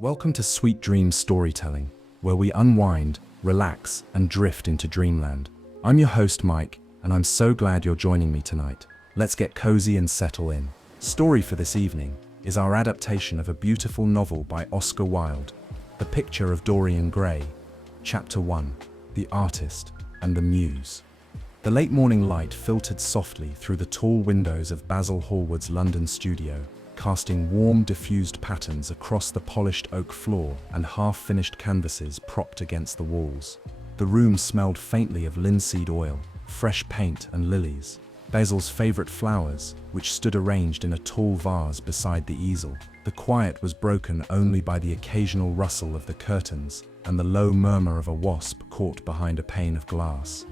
Welcome to Sweet Dreams Storytelling, where we unwind, relax, and drift into dreamland. I'm your host, Mike, and I'm so glad you're joining me tonight. Let's get cozy and settle in. Story for this evening is our adaptation of a beautiful novel by Oscar Wilde, The Picture of Dorian Gray. Chapter 1, The Artist and the Muse. The late morning light filtered softly through the tall windows of Basil Hallward's London studio, casting warm, diffused patterns across the polished oak floor and half-finished canvases propped against the walls. The room smelled faintly of linseed oil, fresh paint and lilies, Basil's favorite flowers, which stood arranged in a tall vase beside the easel. The quiet was broken only by the occasional rustle of the curtains and the low murmur of a wasp caught behind a pane of glass.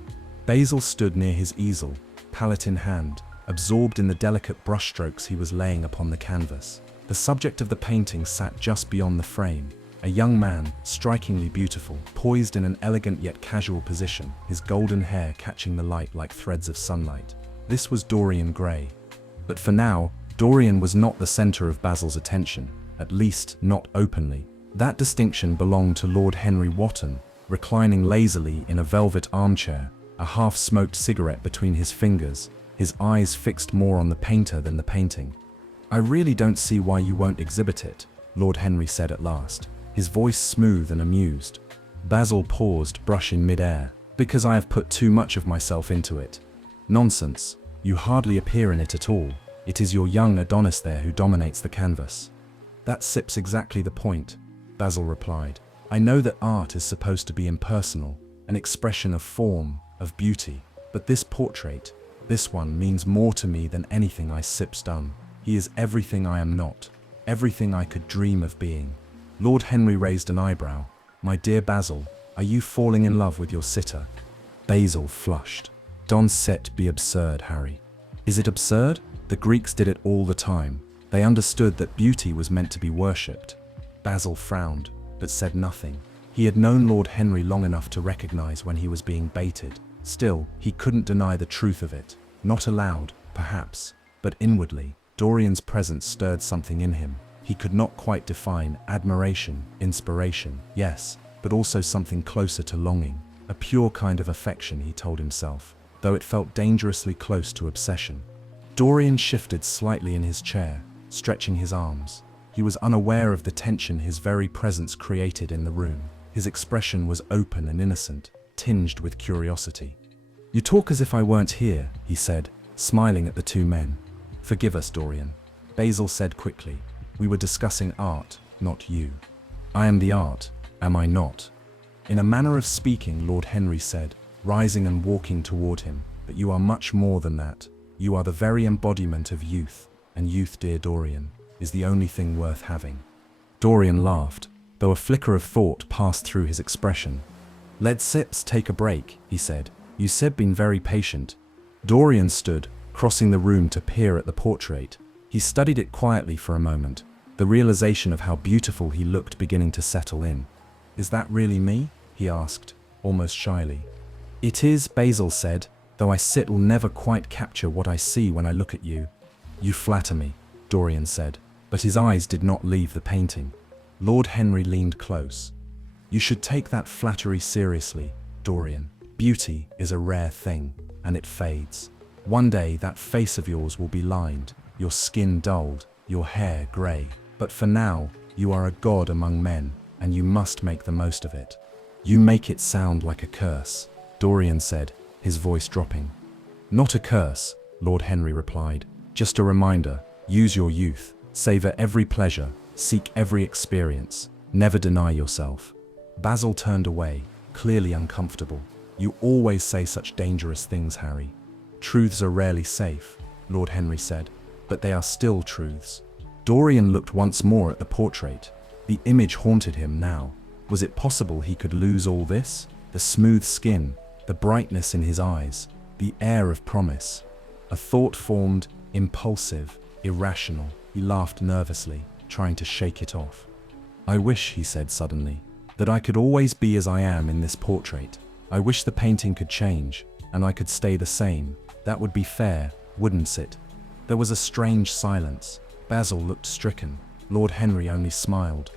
Basil stood near his easel, palette in hand, absorbed in the delicate brushstrokes he was laying upon the canvas. The subject of the painting sat just beyond the frame, a young man, strikingly beautiful, poised in an elegant yet casual position, his golden hair catching the light like threads of sunlight. This was Dorian Gray. But for now, Dorian was not the center of Basil's attention, at least not openly. That distinction belonged to Lord Henry Wotton, reclining lazily in a velvet armchair, a half-smoked cigarette between his fingers, his eyes fixed more on the painter than the painting. "I really don't see why you won't exhibit it," Lord Henry said at last, his voice smooth and amused. Basil paused, brush in mid-air. "Because I have put too much of myself into it." "Nonsense. You hardly appear in it at all. It is your young Adonis there who dominates the canvas." "That sips exactly the point," Basil replied. "I know that art is supposed to be impersonal, an expression of form, of beauty. But this portrait, this one, means more to me than anything I sips done. He is everything I am not, everything I could dream of being." Lord Henry raised an eyebrow. "My dear Basil, are you falling in love with your sitter?" Basil flushed. "Don't set be absurd, Harry." "Is it absurd? The Greeks did it all the time. They understood that beauty was meant to be worshipped." Basil frowned, but said nothing. He had known Lord Henry long enough to recognize when he was being baited. Still, he couldn't deny the truth of it. Not aloud, perhaps, but inwardly. Dorian's presence stirred something in him. He could not quite define admiration, inspiration, yes, but also something closer to longing. A pure kind of affection, he told himself, though it felt dangerously close to obsession. Dorian shifted slightly in his chair, stretching his arms. He was unaware of the tension his very presence created in the room. His expression was open and innocent, tinged with curiosity. "You talk as if I weren't here," he said, smiling at the two men. "Forgive us, Dorian," Basil said quickly. "We were discussing art, not you." "I am the art, am I not?" In a manner of speaking, Lord Henry said, rising and walking toward him. "But you are much more than that. You are the very embodiment of youth, and youth, dear Dorian, is the only thing worth having." Dorian laughed, though a flicker of thought passed through his expression. "Let's sips take a break," he said. "You said been very patient." Dorian stood, crossing the room to peer at the portrait. He studied it quietly for a moment, the realization of how beautiful he looked beginning to settle in. "Is that really me?" he asked, almost shyly. "It is," Basil said, "though I will never quite capture what I see when I look at you." "You flatter me," Dorian said, but his eyes did not leave the painting. Lord Henry leaned close. "You should take that flattery seriously, Dorian. Beauty is a rare thing, and it fades. One day that face of yours will be lined, your skin dulled, your hair grey. But for now, you are a god among men, and you must make the most of it." "You make it sound like a curse," Dorian said, his voice dropping. "Not a curse," Lord Henry replied. "Just a reminder, use your youth, savor every pleasure, seek every experience, never deny yourself." Basil turned away, clearly uncomfortable. "You always say such dangerous things, Harry." "Truths are rarely safe," Lord Henry said, "but they are still truths." Dorian looked once more at the portrait. The image haunted him now. Was it possible he could lose all this? The smooth skin, the brightness in his eyes, the air of promise. A thought formed, impulsive, irrational. He laughed nervously, trying to shake it off. "I wish," he said suddenly, "that I could always be as I am in this portrait. I wish the painting could change, and I could stay the same. That would be fair, wouldn't it?" There was a strange silence. Basil looked stricken. Lord Henry only smiled.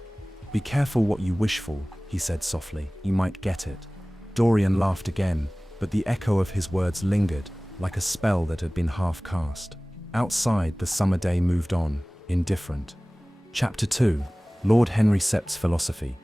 Be careful what you wish for, he said softly. You might get it. Dorian laughed again, but the echo of his words lingered, like a spell that had been half cast. Outside, the summer day moved on, indifferent. Chapter 2. Lord Henry Sep's Philosophy.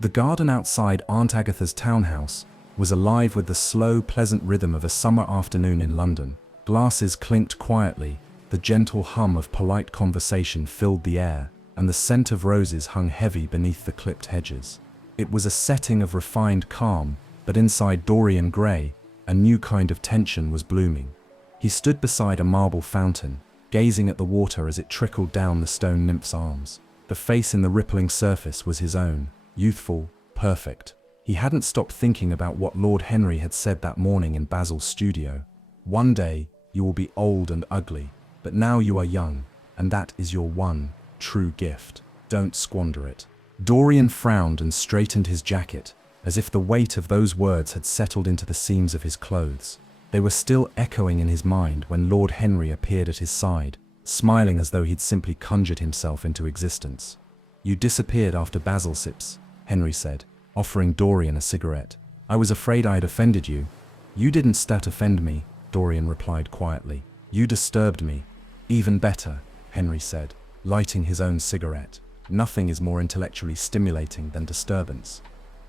The garden outside Aunt Agatha's townhouse was alive with the slow, pleasant rhythm of a summer afternoon in London. Glasses clinked quietly, the gentle hum of polite conversation filled the air, and the scent of roses hung heavy beneath the clipped hedges. It was a setting of refined calm, but inside Dorian Gray, a new kind of tension was blooming. He stood beside a marble fountain, gazing at the water as it trickled down the stone nymph's arms. The face in the rippling surface was his own, youthful, perfect. He hadn't stopped thinking about what Lord Henry had said that morning in Basil's studio. One day, you will be old and ugly, but now you are young, and that is your one, true gift. Don't squander it. Dorian frowned and straightened his jacket, as if the weight of those words had settled into the seams of his clothes. They were still echoing in his mind when Lord Henry appeared at his side, smiling as though he'd simply conjured himself into existence. You disappeared after Basil sips, Henry said, offering Dorian a cigarette. I was afraid I had offended you. You didn't offend me, Dorian replied quietly. You disturbed me. Even better, Henry said, lighting his own cigarette. Nothing is more intellectually stimulating than disturbance.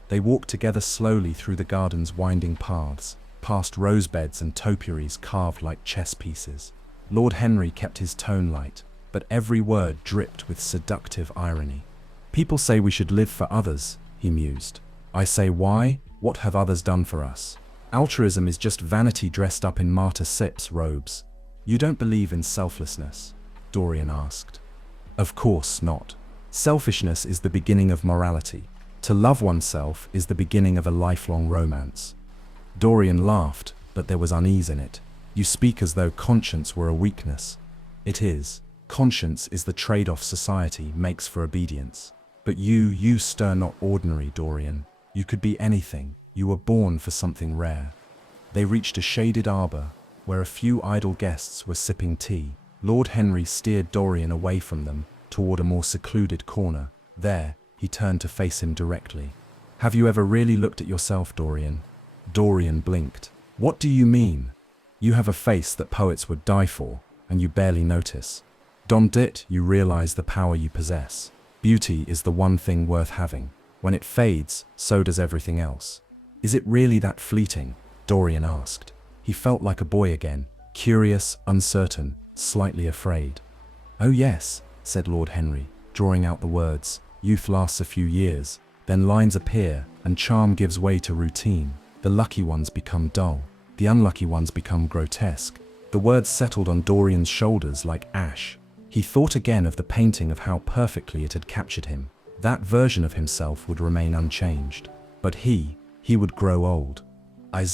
They walked together slowly through the garden's winding paths, past rosebeds and topiaries carved like chess pieces. Lord Henry kept his tone light, but every word dripped with seductive irony. People say we should live for others, he mused. I say why? What have others done for us? Altruism is just vanity dressed up in Martyr Sip's robes. You don't believe in selflessness? Dorian asked. Of course not. Selfishness is the beginning of morality. To love oneself is the beginning of a lifelong romance. Dorian laughed, but there was unease in it. You speak as though conscience were a weakness. It is. Conscience is the trade-off society makes for obedience. But you stir not ordinary, Dorian. You could be anything. You were born for something rare. They reached a shaded arbor, where a few idle guests were sipping tea. Lord Henry steered Dorian away from them, toward a more secluded corner. There, he turned to face him directly. Have you ever really looked at yourself, Dorian? Dorian blinked. What do you mean? You have a face that poets would die for, and you barely notice. Don't it, you realize the power you possess. Beauty is the one thing worth having. When it fades, so does everything else. Is it really that fleeting? Dorian asked. He felt like a boy again, curious, uncertain, slightly afraid. Oh yes, said Lord Henry, drawing out the words. Youth lasts a few years, then lines appear, and charm gives way to routine. The lucky ones become dull. The unlucky ones become grotesque. The words settled on Dorian's shoulders like ash. He thought again of the painting of how perfectly it had captured him. That version of himself would remain unchanged. But he would grow old. I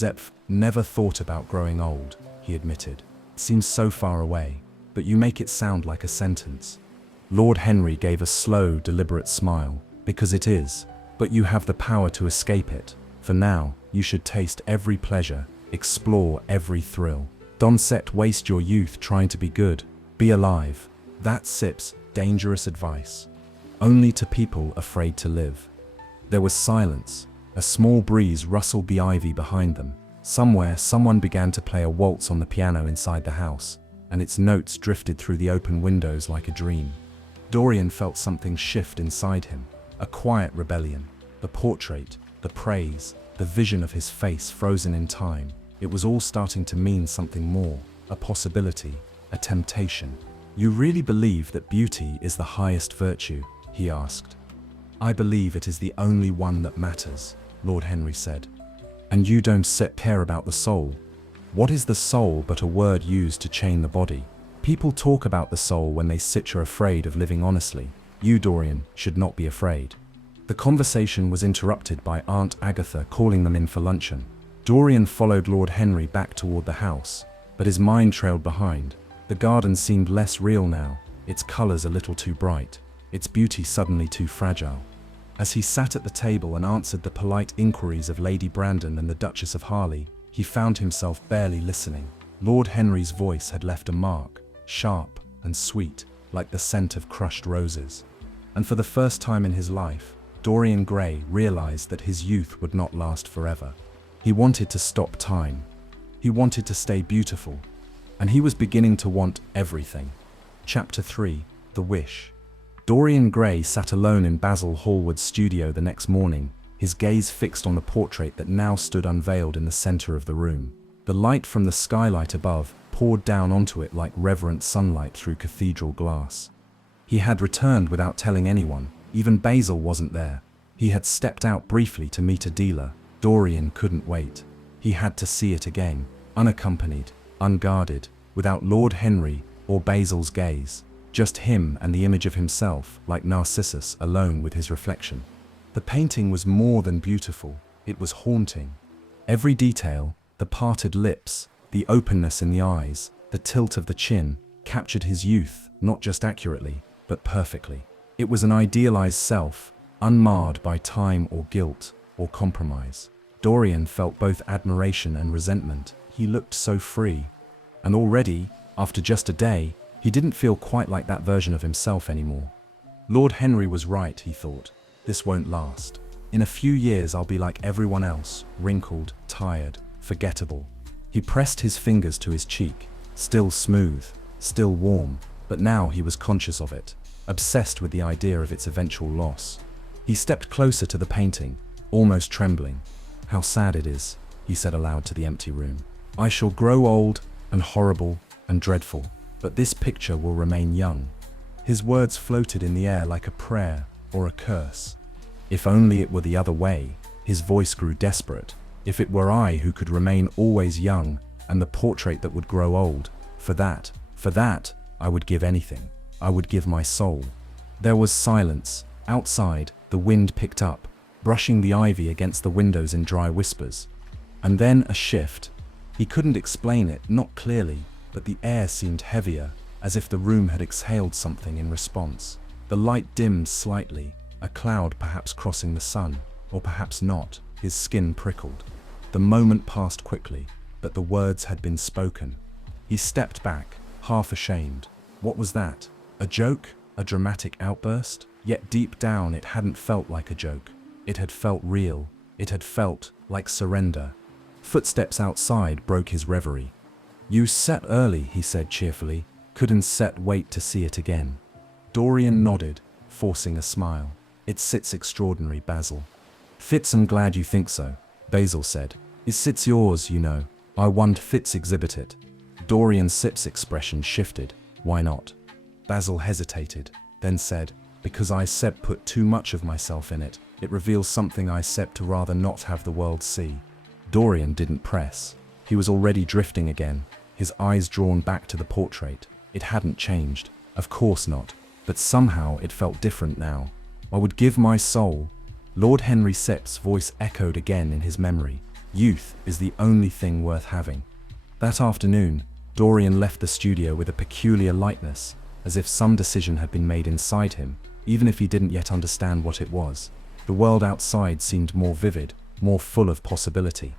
never thought about growing old, he admitted. It seems so far away, but you make it sound like a sentence. Lord Henry gave a slow, deliberate smile. Because it is, but you have the power to escape it. For now, you should taste every pleasure, explore every thrill. Don't waste your youth trying to be good. Be alive. That's Sip's dangerous advice. Only to people afraid to live. There was silence. A small breeze rustled the ivy behind them. Somewhere, someone began to play a waltz on the piano inside the house, and its notes drifted through the open windows like a dream. Dorian felt something shift inside him, a quiet rebellion. The portrait, the praise, the vision of his face frozen in time. It was all starting to mean something more, a possibility, a temptation. You really believe that beauty is the highest virtue? He asked. I believe it is the only one that matters, Lord Henry said. And you don't care about the soul? What is the soul but a word used to chain the body? People talk about the soul when they are afraid of living honestly. You, Dorian, should not be afraid. The conversation was interrupted by Aunt Agatha calling them in for luncheon. Dorian followed Lord Henry back toward the house, but his mind trailed behind. The garden seemed less real now, its colors a little too bright, its beauty suddenly too fragile. As he sat at the table and answered the polite inquiries of Lady Brandon and the Duchess of Harley, he found himself barely listening. Lord Henry's voice had left a mark, sharp and sweet, like the scent of crushed roses. And for the first time in his life, Dorian Gray realized that his youth would not last forever. He wanted to stop time. He wanted to stay beautiful. And he was beginning to want everything. Chapter 3: The Wish. Dorian Gray sat alone in Basil Hallward's studio the next morning, his gaze fixed on the portrait that now stood unveiled in the center of the room. The light from the skylight above poured down onto it like reverent sunlight through cathedral glass. He had returned without telling anyone. Even Basil wasn't there. He had stepped out briefly to meet a dealer. Dorian couldn't wait. He had to see it again, unaccompanied, unguarded, without Lord Henry or Basil's gaze. Just him and the image of himself, like Narcissus, alone with his reflection. The painting was more than beautiful. It was haunting. Every detail, the parted lips, the openness in the eyes, the tilt of the chin, captured his youth, not just accurately, but perfectly. It was an idealized self, unmarred by time or guilt or compromise. Dorian felt both admiration and resentment. He looked so free. And already, after just a day, he didn't feel quite like that version of himself anymore. Lord Henry was right, he thought. This won't last. In a few years I'll be like everyone else, wrinkled, tired, forgettable. He pressed his fingers to his cheek, still smooth, still warm, but now he was conscious of it, obsessed with the idea of its eventual loss. He stepped closer to the painting, almost trembling. "How sad it is," he said aloud to the empty room. "I shall grow old and horrible and dreadful, but this picture will remain young." His words floated in the air like a prayer or a curse. If only it were the other way. His voice grew desperate. If it were I who could remain always young, and the portrait that would grow old, for that, I would give anything. I would give my soul. There was silence. Outside, the wind picked up, brushing the ivy against the windows in dry whispers. And then a shift. He couldn't explain it, not clearly, but the air seemed heavier, as if the room had exhaled something in response. The light dimmed slightly, a cloud perhaps crossing the sun, or perhaps not. His skin prickled. The moment passed quickly, but the words had been spoken. He stepped back, half ashamed. What was that? A joke? A dramatic outburst? Yet deep down it hadn't felt like a joke. It had felt real. It had felt like surrender. Footsteps outside broke his reverie. "You set early," he said cheerfully. "Couldn't set wait to see it again." Dorian nodded, forcing a smile. "It sits extraordinary, Basil." "Fits, I'm glad you think so," Basil said. "It sits yours, you know. I want Fitz exhibit it." Dorian Sip's expression shifted. "Why not?" Basil hesitated, then said, "Because I Sep put too much of myself in it. It reveals something I Sep to rather not have the world see." Dorian didn't press. He was already drifting again, his eyes drawn back to the portrait. It hadn't changed. Of course not. But somehow it felt different now. "I would give my soul." Lord Henry Sep's voice echoed again in his memory. "Youth is the only thing worth having." That afternoon, Dorian left the studio with a peculiar lightness, as if some decision had been made inside him, even if he didn't yet understand what it was. The world outside seemed more vivid, more full of possibility.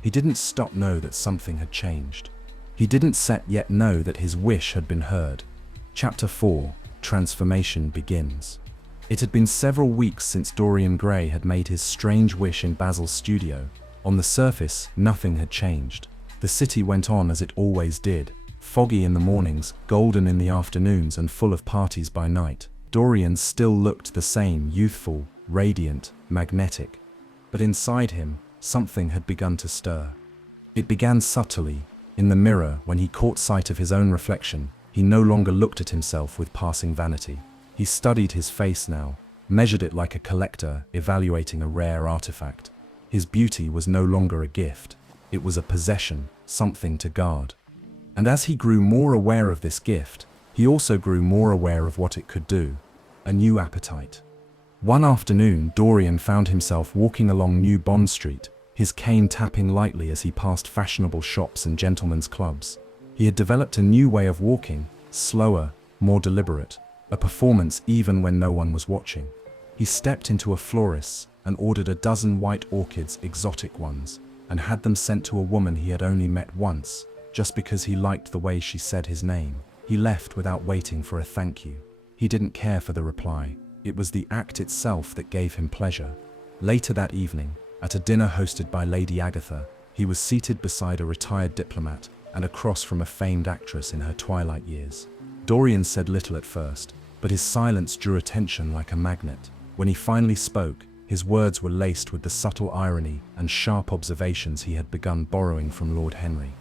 He didn't stop know that something had changed. He didn't yet know that his wish had been heard. Chapter 4: Transformation begins. It had been several weeks since Dorian Gray had made his strange wish in Basil's studio. On the surface, nothing had changed. The city went on as it always did, foggy in the mornings, golden in the afternoons, and full of parties by night. Dorian still looked the same, youthful, radiant, magnetic. But inside him, something had begun to stir. It began subtly. In the mirror, when he caught sight of his own reflection, he no longer looked at himself with passing vanity. He studied his face now, measured it like a collector evaluating a rare artifact. His beauty was no longer a gift. It was a possession, something to guard. And as he grew more aware of this gift, he also grew more aware of what it could do. A new appetite. One afternoon, Dorian found himself walking along New Bond Street, his cane tapping lightly as he passed fashionable shops and gentlemen's clubs. He had developed a new way of walking, slower, more deliberate, a performance even when no one was watching. He stepped into a florist's and ordered a dozen white orchids, exotic ones, and had them sent to a woman he had only met once, just because he liked the way she said his name. He left without waiting for a thank you. He didn't care for the reply. It was the act itself that gave him pleasure. Later that evening, at a dinner hosted by Lady Agatha, he was seated beside a retired diplomat and across from a famed actress in her twilight years. Dorian said little at first, but his silence drew attention like a magnet. When he finally spoke, his words were laced with the subtle irony and sharp observations he had begun borrowing from Lord Henry.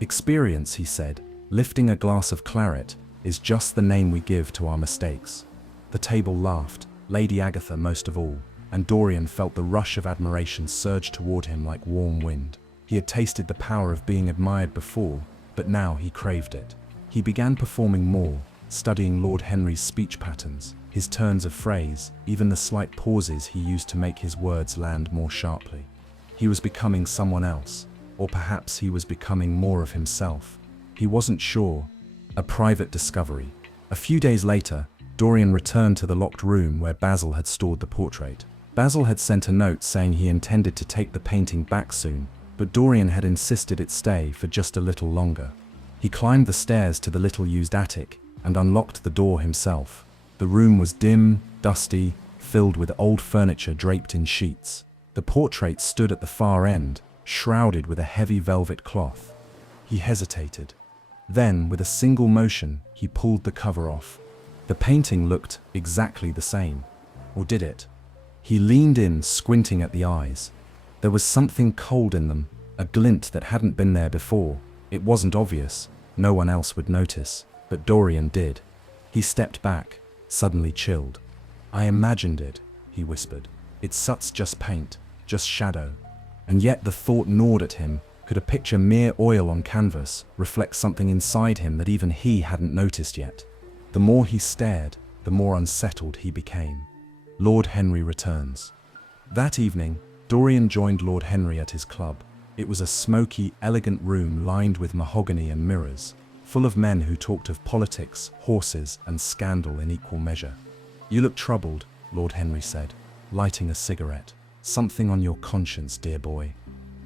"Experience," he said, "lifting a glass of claret, is just the name we give to our mistakes." The table laughed, Lady Agatha most of all, and Dorian felt the rush of admiration surge toward him like warm wind. He had tasted the power of being admired before, but now he craved it. He began performing more, studying Lord Henry's speech patterns, his turns of phrase, even the slight pauses he used to make his words land more sharply. He was becoming someone else, or perhaps he was becoming more of himself. He wasn't sure. A private discovery. A few days later, Dorian returned to the locked room where Basil had stored the portrait. Basil had sent a note saying he intended to take the painting back soon, but Dorian had insisted it stay for just a little longer. He climbed the stairs to the little-used attic and unlocked the door himself. The room was dim, dusty, filled with old furniture draped in sheets. The portrait stood at the far end, shrouded with a heavy velvet cloth. He hesitated. Then, with a single motion, he pulled the cover off. The painting looked exactly the same. Or did it? He leaned in, squinting at the eyes. There was something cold in them, a glint that hadn't been there before. It wasn't obvious, no one else would notice, but Dorian did. He stepped back, suddenly chilled. "I imagined it," he whispered. "It's just paint, just shadow." And yet the thought gnawed at him. Could a picture mere oil on canvas reflect something inside him that even he hadn't noticed yet? The more he stared, the more unsettled he became. Lord Henry returns. That evening, Dorian joined Lord Henry at his club. It was a smoky, elegant room lined with mahogany and mirrors, full of men who talked of politics, horses, and scandal in equal measure. "You look troubled," Lord Henry said, lighting a cigarette. "Something on your conscience, dear boy."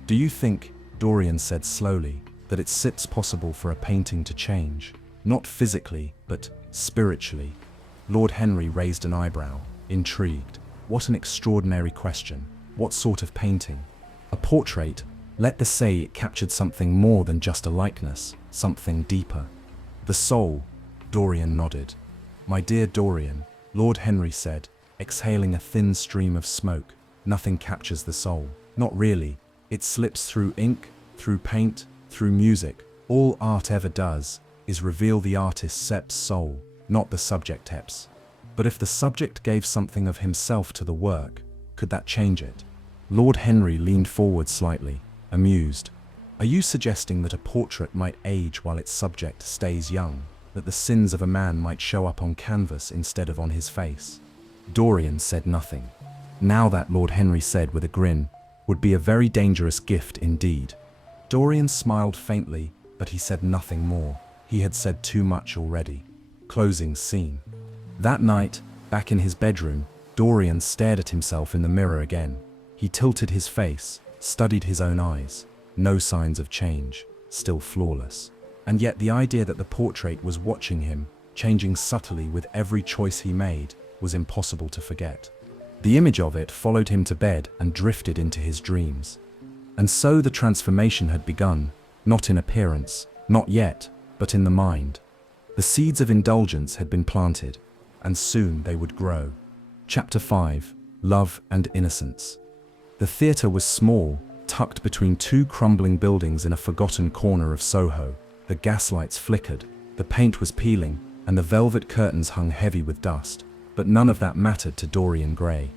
"Do you think," Dorian said slowly, "that it's possible for a painting to change? Not physically, but spiritually?" Lord Henry raised an eyebrow, intrigued. What an extraordinary question. What sort of painting? A portrait. Let us say it captured something more than just a likeness, something deeper. "The soul," Dorian nodded. "My dear Dorian," Lord Henry said, exhaling a thin stream of smoke, "nothing captures the soul. Not really. It slips through ink, through paint, through music. All art ever does is reveal the artist's soul, not the subject's. But if the subject gave something of himself to the work, could that change it?" Lord Henry leaned forward slightly, amused. "Are you suggesting that a portrait might age while its subject stays young, that the sins of a man might show up on canvas instead of on his face?" Dorian said nothing. Now that, Lord Henry said with a grin, would be a very dangerous gift indeed. Dorian smiled faintly, but he said nothing more. He had said too much already. Closing scene. That night, back in his bedroom, Dorian stared at himself in the mirror again. He tilted his face, studied his own eyes. No signs of change, still flawless. And yet the idea that the portrait was watching him, changing subtly with every choice he made, was impossible to forget. The image of it followed him to bed and drifted into his dreams. And so the transformation had begun, not in appearance, not yet, but in the mind. The seeds of indulgence had been planted, and soon they would grow. Chapter 5. Love and Innocence. The theatre was small, tucked between two crumbling buildings in a forgotten corner of Soho. The gaslights flickered, the paint was peeling, and the velvet curtains hung heavy with dust. But none of that mattered to Dorian Gray.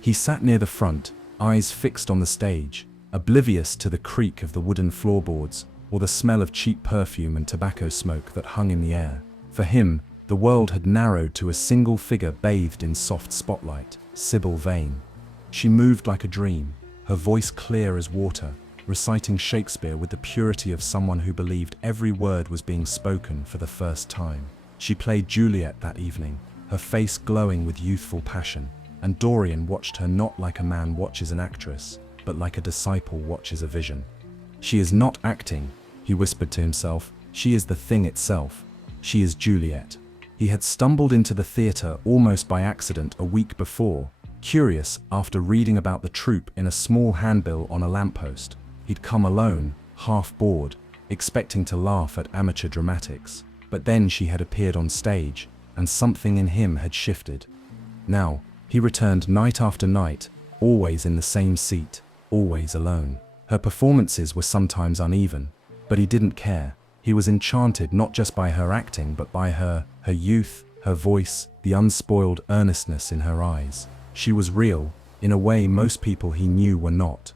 He sat near the front, eyes fixed on the stage, oblivious to the creak of the wooden floorboards or the smell of cheap perfume and tobacco smoke that hung in the air. For him, the world had narrowed to a single figure bathed in soft spotlight, Sybil Vane. She moved like a dream, her voice clear as water, reciting Shakespeare with the purity of someone who believed every word was being spoken for the first time. She played Juliet that evening, her face glowing with youthful passion, and Dorian watched her not like a man watches an actress, but like a disciple watches a vision. "She is not acting," he whispered to himself. "She is the thing itself. She is Juliet." He had stumbled into the theatre almost by accident a week before, curious after reading about the troupe in a small handbill on a lamppost. He'd come alone, half bored, expecting to laugh at amateur dramatics. But then she had appeared on stage, and something in him had shifted. Now, he returned night after night, always in the same seat, always alone. Her performances were sometimes uneven, but he didn't care. He was enchanted not just by her acting but by her youth, her voice, the unspoiled earnestness in her eyes. She was real, in a way most people he knew were not.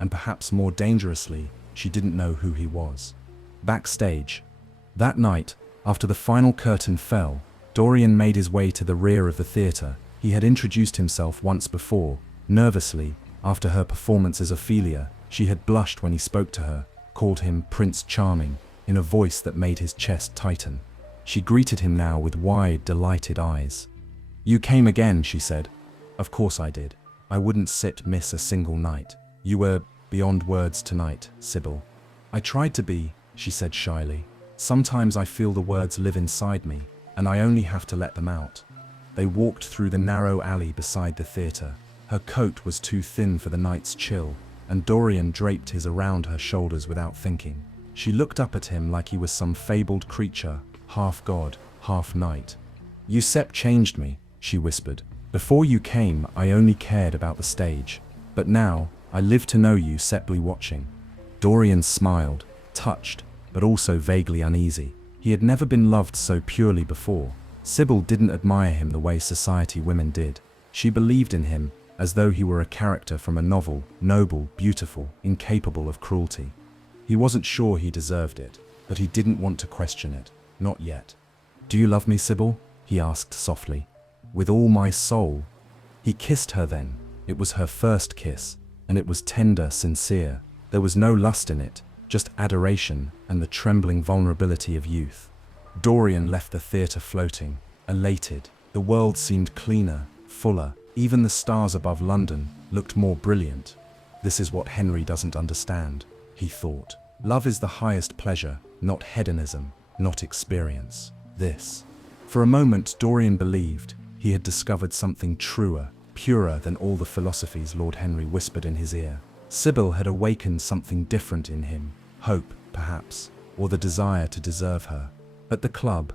And perhaps more dangerously, she didn't know who he was. Backstage. That night, after the final curtain fell, Dorian made his way to the rear of the theatre. He had introduced himself once before, nervously, after her performance as Ophelia. She had blushed when he spoke to her, called him Prince Charming, in a voice that made his chest tighten. She greeted him now with wide, delighted eyes. "You came again," she said. "Of course I did. I wouldn't miss a single night. You were beyond words tonight, Sybil." "I tried to be," she said shyly. "Sometimes I feel the words live inside me, and I only have to let them out." They walked through the narrow alley beside the theatre. Her coat was too thin for the night's chill, and Dorian draped his around her shoulders without thinking. She looked up at him like he was some fabled creature, half god, half knight. "You changed me," she whispered. "Before you came, I only cared about the stage. But now, I live to know you watching." Dorian smiled, touched, but also vaguely uneasy. He had never been loved so purely before. Sybil didn't admire him the way society women did. She believed in him as though he were a character from a novel, noble, beautiful, incapable of cruelty. He wasn't sure he deserved it, but he didn't want to question it, not yet. "Do you love me, Sybil?" he asked softly. "With all my soul." He kissed her then. It was her first kiss, and it was tender, sincere. There was no lust in it, just adoration and the trembling vulnerability of youth. Dorian left the theatre floating, elated. The world seemed cleaner, fuller. Even the stars above London looked more brilliant. This is what Henry doesn't understand, he thought. Love is the highest pleasure, not hedonism, not experience. This. For a moment, Dorian believed he had discovered something truer, purer than all the philosophies Lord Henry whispered in his ear. Sybil had awakened something different in him, hope, perhaps, or the desire to deserve her. At the club,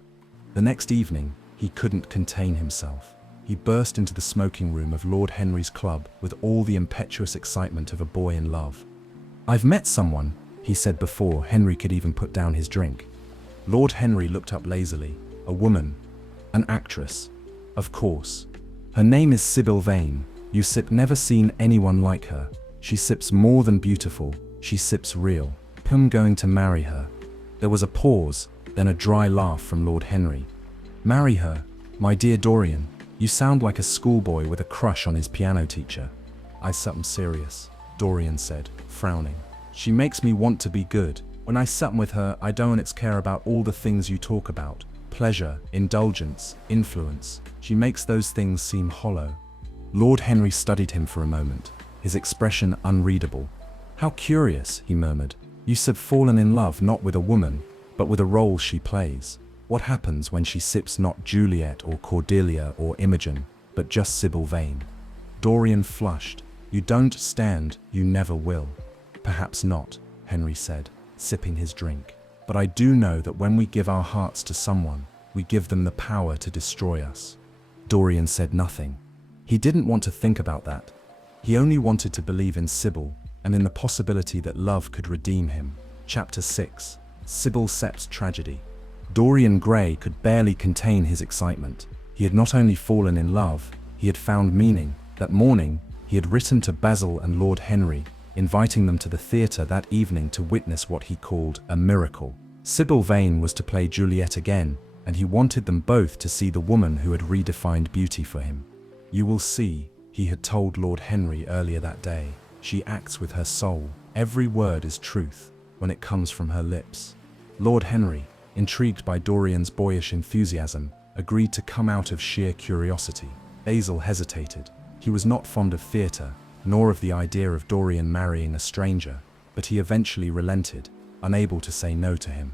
the next evening, he couldn't contain himself. He burst into the smoking room of Lord Henry's club with all the impetuous excitement of a boy in love. "I've met someone," he said before Henry could even put down his drink. Lord Henry looked up lazily. "A woman. An actress. Of course. Her name is Sybil Vane. You never seen anyone like her. She more than beautiful. She real. I'm going to marry her." There was a pause, then a dry laugh from Lord Henry. "Marry her? My dear Dorian, you sound like a schoolboy with a crush on his piano teacher." "I'm serious," Dorian said, frowning. "She makes me want to be good. When I sat with her, I don't care about all the things you talk about. Pleasure, indulgence, influence. She makes those things seem hollow." Lord Henry studied him for a moment, his expression unreadable. "How curious," he murmured. "You've fallen in love not with a woman, but with a role she plays. What happens when she sips not Juliet or Cordelia or Imogen, but just Sybil Vane?" Dorian flushed. "You don't stand, you never will." "Perhaps not," Henry said, sipping his drink. "But I do know that when we give our hearts to someone, we give them the power to destroy us." Dorian said nothing. He didn't want to think about that. He only wanted to believe in Sybil and in the possibility that love could redeem him. Chapter 6. Sybil Sep's Tragedy. Dorian Gray could barely contain his excitement. He had not only fallen in love, he had found meaning. That morning, he had written to Basil and Lord Henry, inviting them to the theatre that evening to witness what he called a miracle. Sybil Vane was to play Juliet again, and he wanted them both to see the woman who had redefined beauty for him. "You will see," he had told Lord Henry earlier that day. "She acts with her soul. Every word is truth when it comes from her lips." Lord Henry, intrigued by Dorian's boyish enthusiasm, agreed to come out of sheer curiosity. Basil hesitated. He was not fond of theatre, nor of the idea of Dorian marrying a stranger, but he eventually relented, unable to say no to him.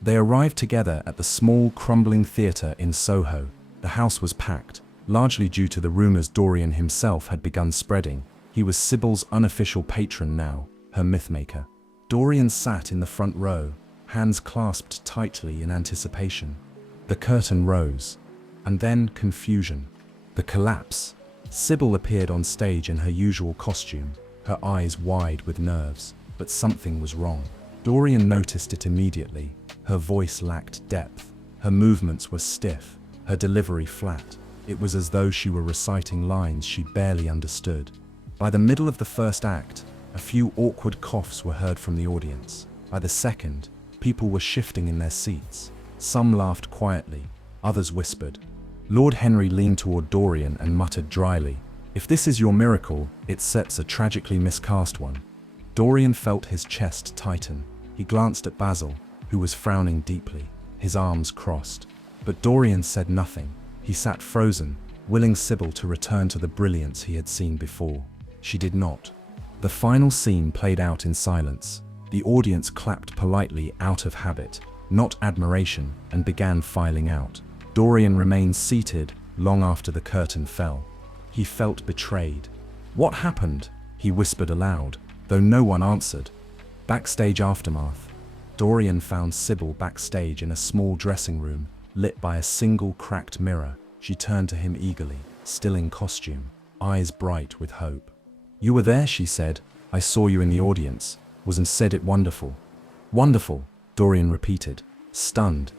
They arrived together at the small, crumbling theatre in Soho. The house was packed, largely due to the rumors Dorian himself had begun spreading. He was Sybil's unofficial patron now, her mythmaker. Dorian sat in the front row, hands clasped tightly in anticipation. The curtain rose, and then confusion. The collapse. Sybil appeared on stage in her usual costume, her eyes wide with nerves, but something was wrong. Dorian noticed it immediately. Her voice lacked depth, her movements were stiff, her delivery flat. It was as though she were reciting lines she barely understood. By the middle of the first act, a few awkward coughs were heard from the audience. By the second, people were shifting in their seats. Some laughed quietly, others whispered. Lord Henry leaned toward Dorian and muttered dryly, "If this is your miracle, it sets a tragically miscast one." Dorian felt his chest tighten. He glanced at Basil, who was frowning deeply, his arms crossed. But Dorian said nothing. He sat frozen, willing Sybil to return to the brilliance he had seen before. She did not. The final scene played out in silence. The audience clapped politely out of habit, not admiration, and began filing out. Dorian remained seated long after the curtain fell. He felt betrayed. "What happened?" he whispered aloud, though no one answered. Backstage aftermath. Dorian found Sybil backstage in a small dressing room, lit by a single cracked mirror. She turned to him eagerly, still in costume, eyes bright with hope. "You were there," she said. "I saw you in the audience. Wasn't it wonderful?" "Wonderful," Dorian repeated, stunned.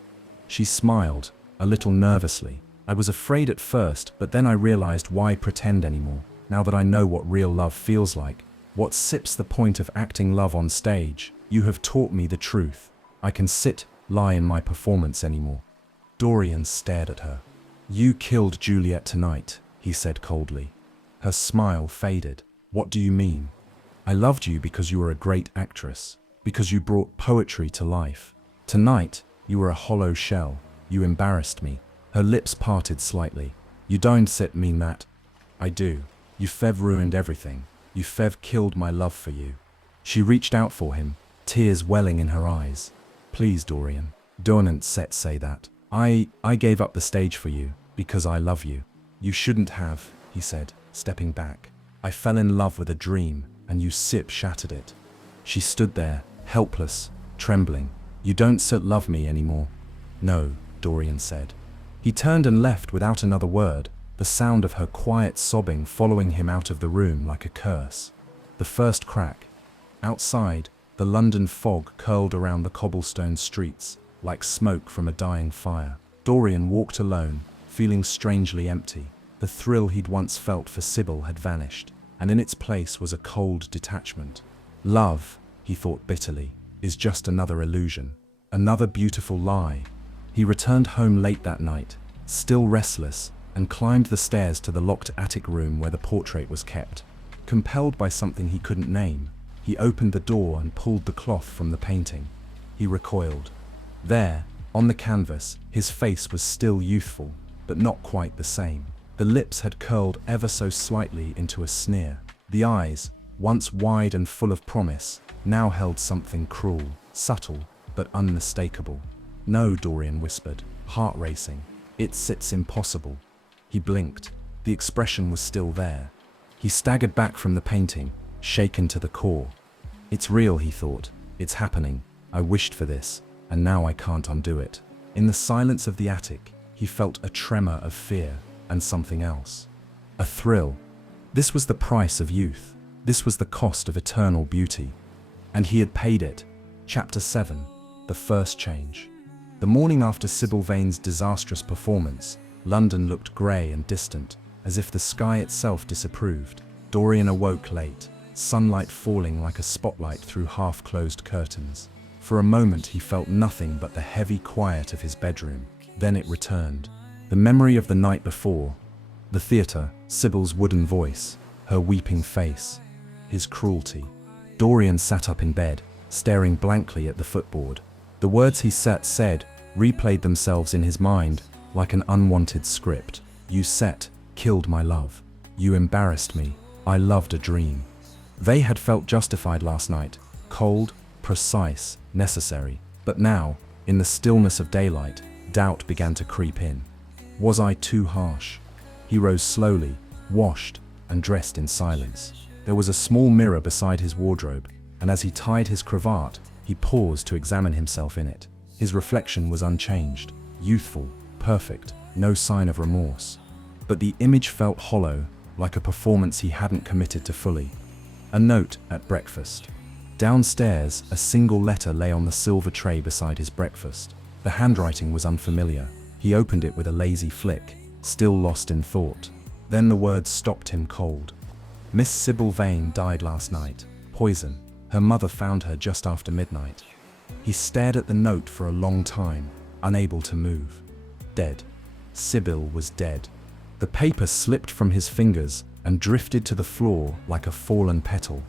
She smiled, a little nervously. "I was afraid at first, but then I realized why pretend anymore. Now that I know what real love feels like, what sips the point of acting love on stage, you have taught me the truth. I can lie in my performance anymore." Dorian stared at her. "You killed Juliet tonight," he said coldly. Her smile faded. "What do you mean?" "I loved you because you were a great actress, because you brought poetry to life. Tonight, you were a hollow shell. You embarrassed me." Her lips parted slightly. "You don't mean that." "I do. You've ruined everything. You've killed my love for you." She reached out for him, tears welling in her eyes. "Please, Dorian. Don't say that. I gave up the stage for you, because I love you." "You shouldn't have," he said, stepping back. "I fell in love with a dream, and you shattered it." She stood there, helpless, trembling. "You don't love me anymore." "No," Dorian said. He turned and left without another word, the sound of her quiet sobbing following him out of the room like a curse. The first crack. Outside, the London fog curled around the cobblestone streets, like smoke from a dying fire. Dorian walked alone, feeling strangely empty. The thrill he'd once felt for Sybil had vanished, and in its place was a cold detachment. Love, he thought bitterly, is just another illusion, another beautiful lie. He returned home late that night, still restless, and climbed the stairs to the locked attic room where the portrait was kept. Compelled by something he couldn't name, he opened the door and pulled the cloth from the painting. He recoiled. There, on the canvas, his face was still youthful, but not quite the same. The lips had curled ever so slightly into a sneer. The eyes, once wide and full of promise, now held something cruel, subtle, but unmistakable. "No," Dorian whispered, heart racing. It's impossible." He blinked. The expression was still there. He staggered back from the painting, shaken to the core. "It's real," he thought. "It's happening. I wished for this, and now I can't undo it." In the silence of the attic, he felt a tremor of fear and something else. A thrill. This was the price of youth. This was the cost of eternal beauty. And he had paid it. Chapter 7. The First Change. The morning after Sybil Vane's disastrous performance, London looked grey and distant, as if the sky itself disapproved. Dorian awoke late, sunlight falling like a spotlight through half-closed curtains. For a moment he felt nothing but the heavy quiet of his bedroom. Then it returned. The memory of the night before, the theatre, Sybil's wooden voice, her weeping face, his cruelty. Dorian sat up in bed, staring blankly at the footboard. The words he said replayed themselves in his mind like an unwanted script. "You killed my love. You embarrassed me. I loved a dream." They had felt justified last night, cold, precise, necessary. But now, In the stillness of daylight, doubt began to creep in. Was I too harsh? He rose slowly, washed, and dressed in silence. There was a small mirror beside his wardrobe, and as he tied his cravat, he paused to examine himself in it. His reflection was unchanged, youthful, perfect, no sign of remorse. But the image felt hollow, like a performance he hadn't committed to fully. A note at breakfast. Downstairs, a single letter lay on the silver tray beside his breakfast. The handwriting was unfamiliar. He opened it with a lazy flick, still lost in thought. Then the words stopped him cold. Miss Sybil Vane died last night. Poison. Her mother found her just after midnight. He stared at the note for a long time, unable to move. Dead. Sybil was dead. The paper slipped from his fingers and drifted to the floor like a fallen petal.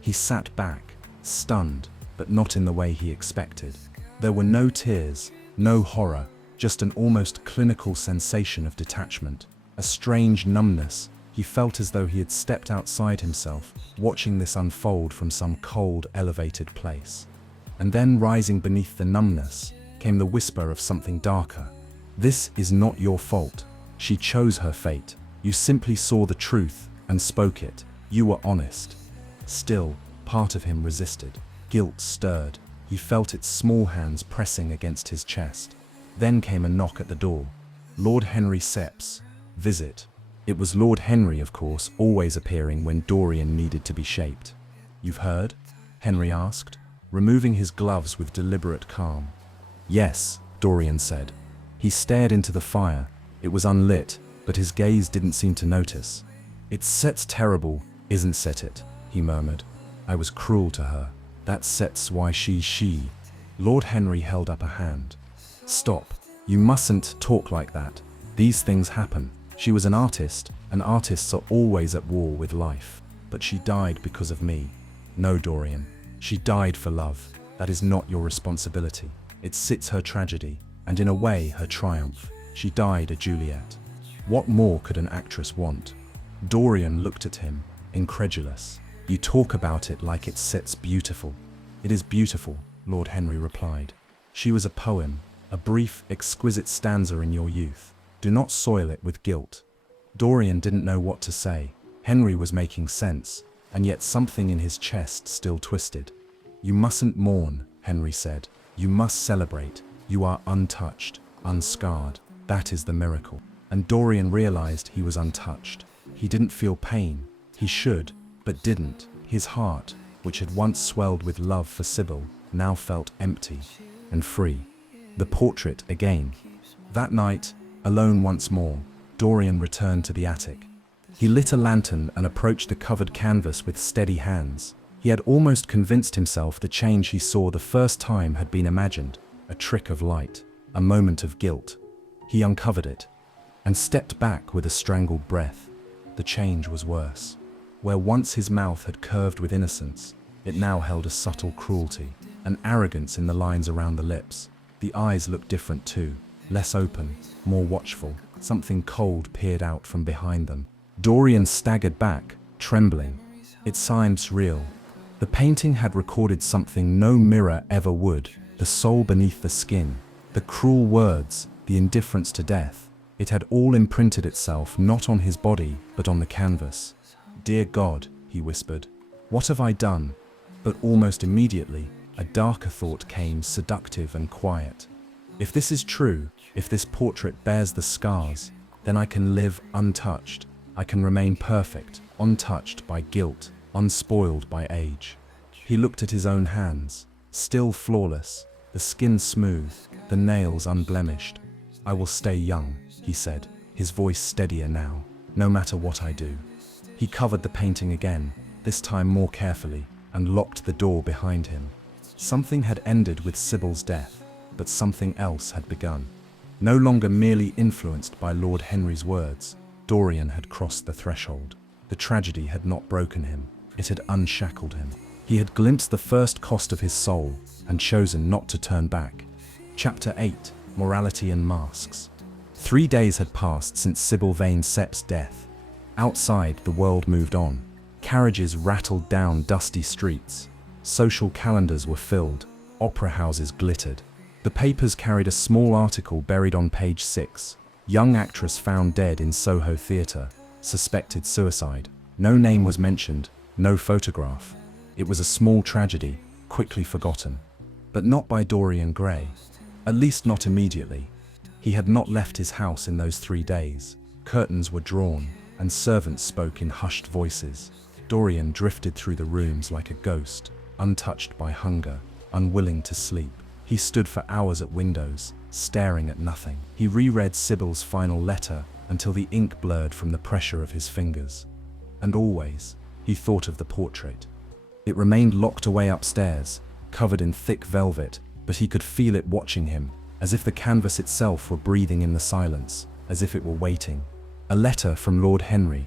He sat back, stunned, but not in the way he expected. There were no tears, no horror, just an almost clinical sensation of detachment, a strange numbness. He felt as though he had stepped outside himself, watching this unfold from some cold, elevated place. And then, rising beneath the numbness, came the whisper of something darker. This is not your fault. She chose her fate. You simply saw the truth and spoke it. You were honest. Still, part of him resisted. Guilt stirred. He felt its small hands pressing against his chest. Then came a knock at the door. Lord Henry Sepps. Visit. It was Lord Henry, of course, always appearing when Dorian needed to be shaped. You've heard? Henry asked, removing his gloves with deliberate calm. Yes, Dorian said. He stared into the fire. It was unlit, but his gaze didn't seem to notice. It's Set's terrible, isn't Set it? He murmured. I was cruel to her. That's Set's why she. Lord Henry held up a hand. Stop. You mustn't talk like that. These things happen. She was an artist, and artists are always at war with life. But she died because of me. No, Dorian. She died for love. That is not your responsibility. It sits her tragedy, and in a way, her triumph. She died a Juliet. What more could an actress want? Dorian looked at him, incredulous. You talk about it like it sits beautiful. It is beautiful, Lord Henry replied. She was a poem, a brief, exquisite stanza in your youth. Do not soil it with guilt. Dorian didn't know what to say. Henry was making sense, and yet something in his chest still twisted. You mustn't mourn, Henry said. You must celebrate. You are untouched, unscarred. That is the miracle. And Dorian realized he was untouched. He didn't feel pain. He should, but didn't. His heart, which had once swelled with love for Sybil, now felt empty and free. The portrait again. That night, alone once more, Dorian returned to the attic. He lit a lantern and approached the covered canvas with steady hands. He had almost convinced himself the change he saw the first time had been imagined, a trick of light, a moment of guilt. He uncovered it and stepped back with a strangled breath. The change was worse. Where once his mouth had curved with innocence, it now held a subtle cruelty, an arrogance in the lines around the lips. The eyes looked different too, less open, more watchful. Something cold peered out from behind them. Dorian staggered back, trembling. It seemed real. The painting had recorded something no mirror ever would, the soul beneath the skin, the cruel words, the indifference to death. It had all imprinted itself not on his body, but on the canvas. Dear God, he whispered, what have I done? But almost immediately, a darker thought came, seductive and quiet. If this is true, if this portrait bears the scars, then I can live untouched. I can remain perfect, untouched by guilt, unspoiled by age. He looked at his own hands, still flawless, the skin smooth, the nails unblemished. I will stay young, he said, his voice steadier now, no matter what I do. He covered the painting again, this time more carefully, and locked the door behind him. Something had ended with Sybil's death, but something else had begun. No longer merely influenced by Lord Henry's words, Dorian had crossed the threshold. The tragedy had not broken him, it had unshackled him. He had glimpsed the first cost of his soul and chosen not to turn back. Chapter 8. Morality and Masks. 3 days had passed since Sybil Vane Sepp's death. Outside, the world moved on. Carriages rattled down dusty streets. Social calendars were filled. Opera houses glittered. The papers carried a small article buried on page 6. Young actress found dead in Soho Theatre. Suspected suicide. No name was mentioned, no photograph. It was a small tragedy, quickly forgotten. But not by Dorian Gray. At least not immediately. He had not left his house in those 3 days. Curtains were drawn, and servants spoke in hushed voices. Dorian drifted through the rooms like a ghost, untouched by hunger, unwilling to sleep. He stood for hours at windows, staring at nothing. He reread Sybil's final letter until the ink blurred from the pressure of his fingers. And always, he thought of the portrait. It remained locked away upstairs, covered in thick velvet, but he could feel it watching him, as if the canvas itself were breathing in the silence, as if it were waiting. A letter from Lord Henry.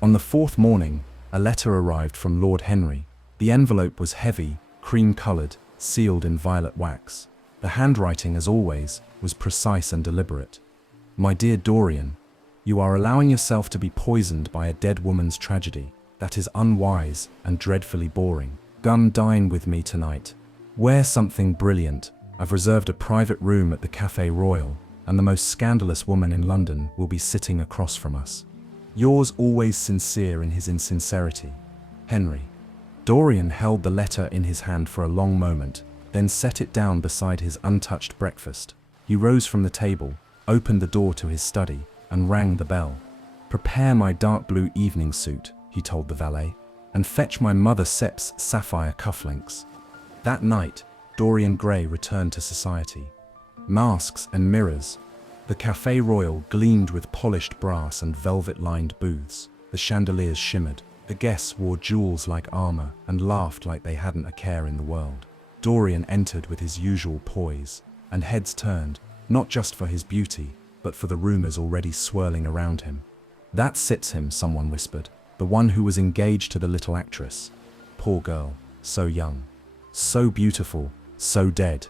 On the 4th morning, a letter arrived from Lord Henry. The envelope was heavy, cream-colored, sealed in violet wax. The handwriting, as always, was precise and deliberate. My dear Dorian, you are allowing yourself to be poisoned by a dead woman's tragedy. That is unwise and dreadfully boring. Come dine with me tonight. Wear something brilliant. I've reserved a private room at the Café Royal, and the most scandalous woman in London will be sitting across from us. Yours always sincere in his insincerity, Henry. Dorian held the letter in his hand for a long moment, then set it down beside his untouched breakfast. He rose from the table, opened the door to his study, and rang the bell. Prepare my dark blue evening suit, he told the valet, and fetch my mother Sep's sapphire cufflinks. That night, Dorian Gray returned to society. Masks and mirrors. The Café Royal gleamed with polished brass and velvet-lined booths. The chandeliers shimmered. The guests wore jewels like armor and laughed like they hadn't a care in the world. Dorian entered with his usual poise, and heads turned, not just for his beauty, but for the rumors already swirling around him. That sits him, someone whispered. The one who was engaged to the little actress. Poor girl, so young, so beautiful, so dead.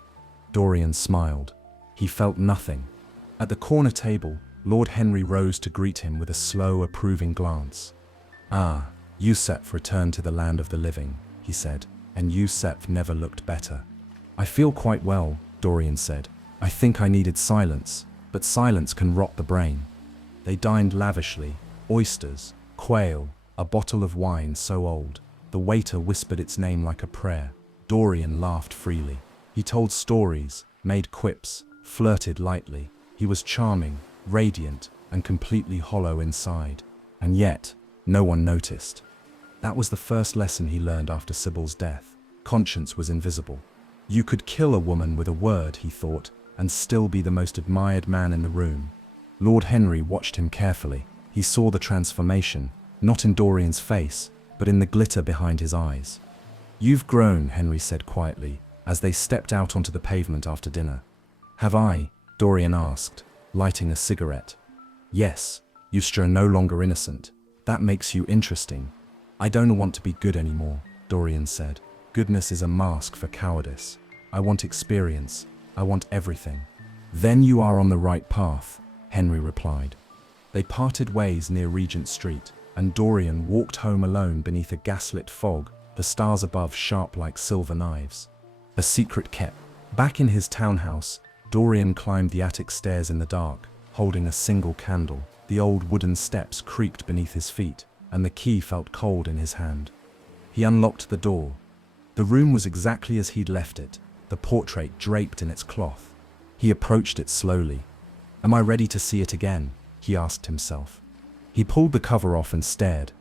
Dorian smiled. He felt nothing. At the corner table, Lord Henry rose to greet him with a slow, approving glance. Ah, Yusef returned to the land of the living, he said, and Yusef never looked better. I feel quite well, Dorian said. I think I needed silence, but silence can rot the brain. They dined lavishly, oysters, quail, a bottle of wine so old. The waiter whispered its name like a prayer. Dorian laughed freely. He told stories, made quips, flirted lightly. He was charming, radiant, and completely hollow inside. And yet, no one noticed. That was the first lesson he learned after Sybil's death. Conscience was invisible. You could kill a woman with a word, he thought, and still be the most admired man in the room. Lord Henry watched him carefully. He saw the transformation, not in Dorian's face, but in the glitter behind his eyes. You've grown, Henry said quietly, as they stepped out onto the pavement after dinner. Have I? Dorian asked, lighting a cigarette. Yes, you're no longer innocent. That makes you interesting. I don't want to be good anymore, Dorian said. Goodness is a mask for cowardice. I want experience. I want everything. Then you are on the right path, Henry replied. They parted ways near Regent Street, and Dorian walked home alone beneath a gaslit fog, the stars above sharp like silver knives. A secret kept. Back in his townhouse, Dorian climbed the attic stairs in the dark, holding a single candle. The old wooden steps creaked beneath his feet, and the key felt cold in his hand. He unlocked the door. The room was exactly as he'd left it, the portrait draped in its cloth. He approached it slowly. Am I ready to see it again? He asked himself. He pulled the cover off and stared.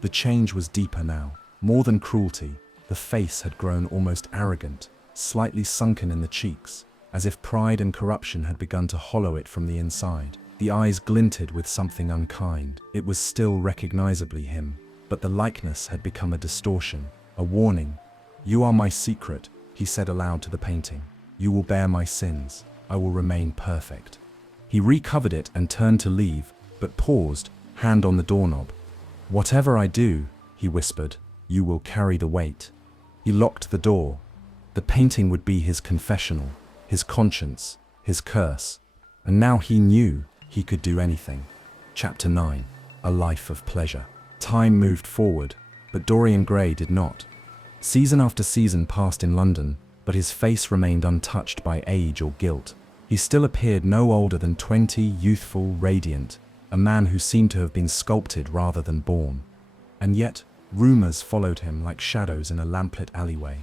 The change was deeper now. More than cruelty, the face had grown almost arrogant, slightly sunken in the cheeks, as if pride and corruption had begun to hollow it from the inside. The eyes glinted with something unkind. It was still recognizably him, but the likeness had become a distortion, a warning. You are my secret, he said aloud to the painting. You will bear my sins. I will remain perfect. He recovered it and turned to leave, but paused, hand on the doorknob. Whatever I do, he whispered, you will carry the weight. He locked the door. The painting would be his confessional, his conscience, his curse. And now he knew he could do anything. Chapter 9. A life of pleasure. Time moved forward, but Dorian Gray did not. Season after season passed in London, but his face remained untouched by age or guilt. He still appeared no older than 20, youthful, radiant, a man who seemed to have been sculpted rather than born. And yet, rumors followed him like shadows in a lamplit alleyway.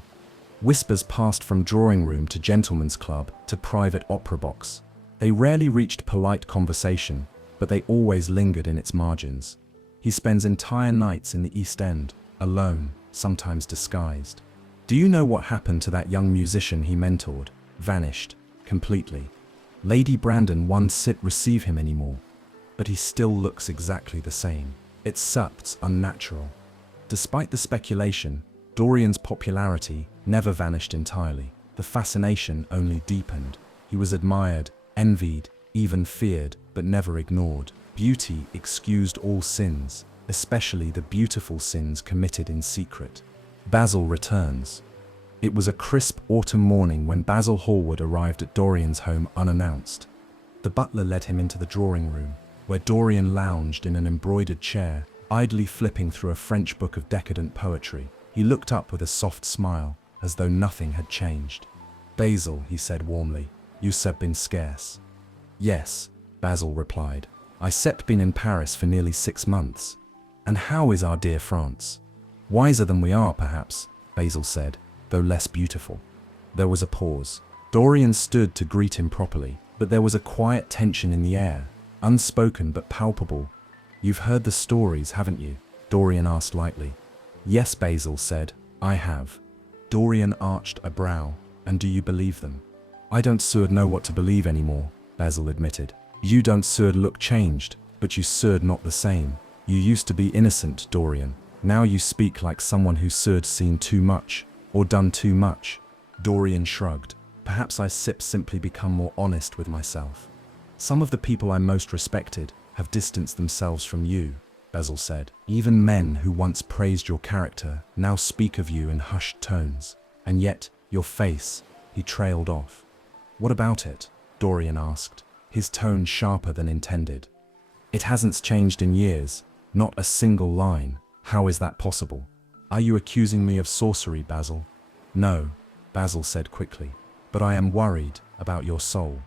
Whispers passed from drawing room to gentleman's club to private opera box. They rarely reached polite conversation, but they always lingered in its margins. He spends entire nights in the East End, alone, sometimes disguised. Do you know what happened to that young musician he mentored? Vanished, completely. Lady Brandon won't receive him anymore. But he still looks exactly the same. It's such unnatural. Despite the speculation, Dorian's popularity never vanished entirely. The fascination only deepened. He was admired, envied, even feared, but never ignored. Beauty excused all sins, especially the beautiful sins committed in secret. Basil returns. It was a crisp autumn morning when Basil Hallward arrived at Dorian's home unannounced. The butler led him into the drawing room, where Dorian lounged in an embroidered chair, idly flipping through a French book of decadent poetry. He looked up with a soft smile, as though nothing had changed. "Basil," he said warmly, "you've been scarce." "Yes," Basil replied. "I've been in Paris for nearly 6 months. And how is our dear France?" "Wiser than we are, perhaps," Basil said, though less beautiful. There was a pause. Dorian stood to greet him properly, but there was a quiet tension in the air, unspoken but palpable. "You've heard the stories, haven't you?" Dorian asked lightly. "Yes," Basil said, "I have." Dorian arched a brow. "And do you believe them?" "I don't know what to believe anymore," Basil admitted. "You don't look changed, but you not the same. You used to be innocent, Dorian. Now you speak like someone who's seen too much, or done too much." Dorian shrugged. "Perhaps I simply become more honest with myself. Some of the people I most respected have distanced themselves from you," Basil said. "Even men who once praised your character now speak of you in hushed tones. And yet, your face," he trailed off. "What about it?" Dorian asked, his tone sharper than intended. "It hasn't changed in years, not a single line. How is that possible? Are you accusing me of sorcery, Basil?" "No," Basil said quickly, "but I am worried about your soul."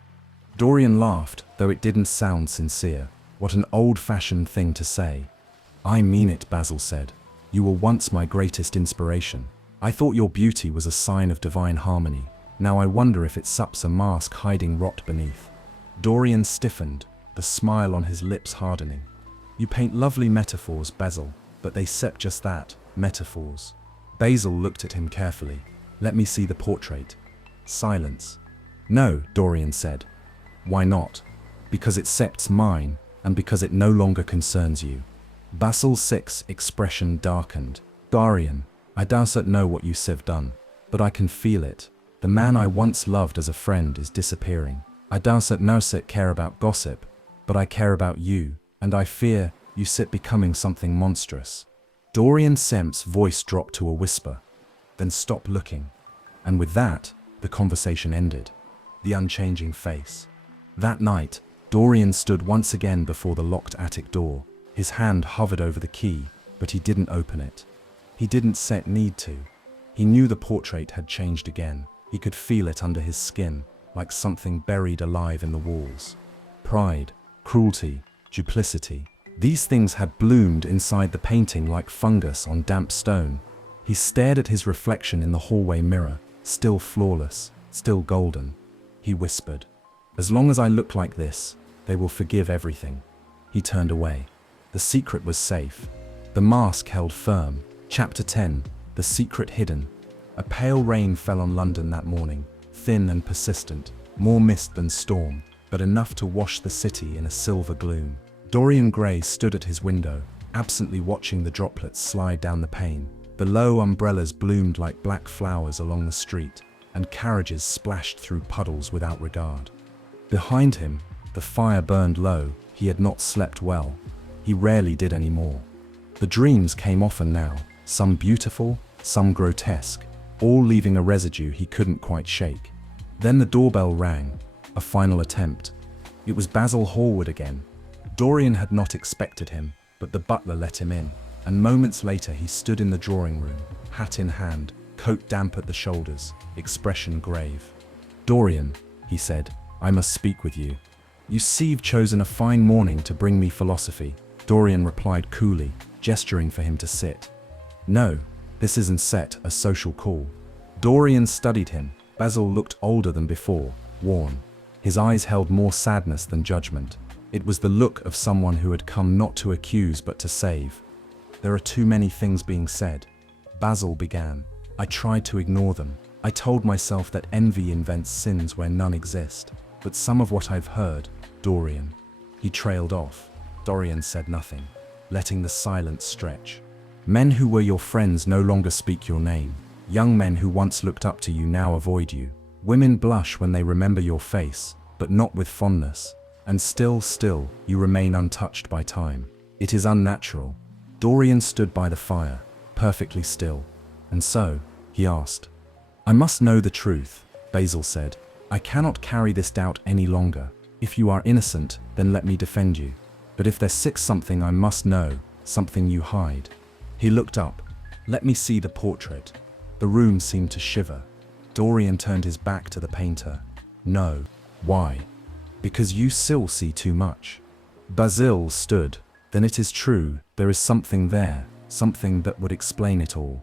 Dorian laughed, though it didn't sound sincere. What an old-fashioned thing to say. "I mean it," Basil said. "You were once my greatest inspiration. I thought your beauty was a sign of divine harmony. Now I wonder if it's a mask hiding rot beneath." Dorian stiffened, the smile on his lips hardening. "You paint lovely metaphors, Basil, but they just that, metaphors." Basil looked at him carefully. "Let me see the portrait." Silence. "No," Dorian said. "Why not?" "Because it's mine, and because it no longer concerns you." Basil's expression darkened. "Dorian, I don't know what you've done, but I can feel it. The man I once loved as a friend is disappearing. I don't care about gossip, but I care about you, and I fear you becoming something monstrous." Dorian Semp's voice dropped to a whisper. "Then stop looking." And with that, the conversation ended. The unchanging face. That night, Dorian stood once again before the locked attic door. His hand hovered over the key, but he didn't open it. He didn't need to. He knew the portrait had changed again. He could feel it under his skin, like something buried alive in the walls. Pride, cruelty, duplicity. These things had bloomed inside the painting like fungus on damp stone. He stared at his reflection in the hallway mirror, still flawless, still golden. He whispered, "As long as I look like this, they will forgive everything." He turned away. The secret was safe. The mask held firm. Chapter 10. The Secret Hidden. A pale rain fell on London that morning, thin and persistent, more mist than storm, but enough to wash the city in a silver gloom. Dorian Gray stood at his window, absently watching the droplets slide down the pane. The low umbrellas bloomed like black flowers along the street, and carriages splashed through puddles without regard. Behind him, the fire burned low. He had not slept well. He rarely did any more. The dreams came often now, some beautiful, some grotesque, all leaving a residue he couldn't quite shake. Then the doorbell rang, a final attempt. It was Basil Hallward again. Dorian had not expected him, but the butler let him in, and moments later he stood in the drawing room, hat in hand, coat damp at the shoulders, expression grave. "Dorian," he said, "I must speak with you. You see've chosen a fine morning to bring me philosophy." Dorian replied coolly, gesturing for him to sit. "No, this isn't set a social call." Dorian studied him. Basil looked older than before, worn. His eyes held more sadness than judgment. It was the look of someone who had come not to accuse but to save. "There are too many things being said," Basil began. "I tried to ignore them. I told myself that envy invents sins where none exist. But some of what I've heard, Dorian." He trailed off. Dorian said nothing, letting the silence stretch. "Men who were your friends no longer speak your name. Young men who once looked up to you now avoid you. Women blush when they remember your face, but not with fondness. And still, you remain untouched by time. It is unnatural." Dorian stood by the fire, perfectly still. "And so?" he asked. "I must know the truth," Basil said. "I cannot carry this doubt any longer. If you are innocent, then let me defend you. But if there's something I must know, something you hide." He looked up. "Let me see the portrait." The room seemed to shiver. Dorian turned his back to the painter. "No." "Why?" "Because you still see too much." Basil stood. "Then it is true, there is something there, something that would explain it all."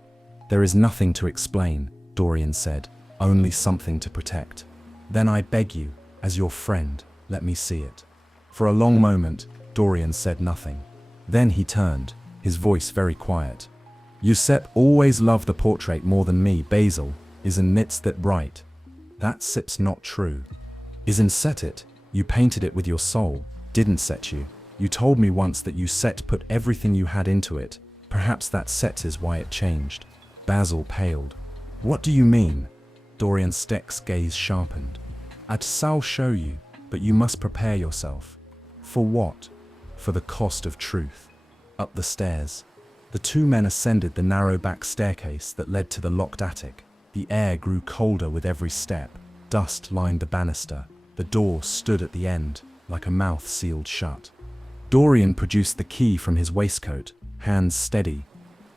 "There is nothing to explain," Dorian said, "only something to protect." "Then I beg you, as your friend, let me see it." For a long moment, Dorian said nothing. Then he turned, his voice very quiet. "Giuseppe always loved the portrait more than me, Basil. Isn't it that right?" "That sip's not true." "Isn't set it? You painted it with your soul, didn't set you. You told me once that you put everything you had into it. Perhaps that set is why it changed." Basil paled. "What do you mean?" Dorian Steck's gaze sharpened. "I'll show you, but you must prepare yourself." "For what?" "For the cost of truth." Up the stairs. The two men ascended the narrow back staircase that led to the locked attic. The air grew colder with every step. Dust lined the banister. The door stood at the end, like a mouth sealed shut. Dorian produced the key from his waistcoat, hands steady.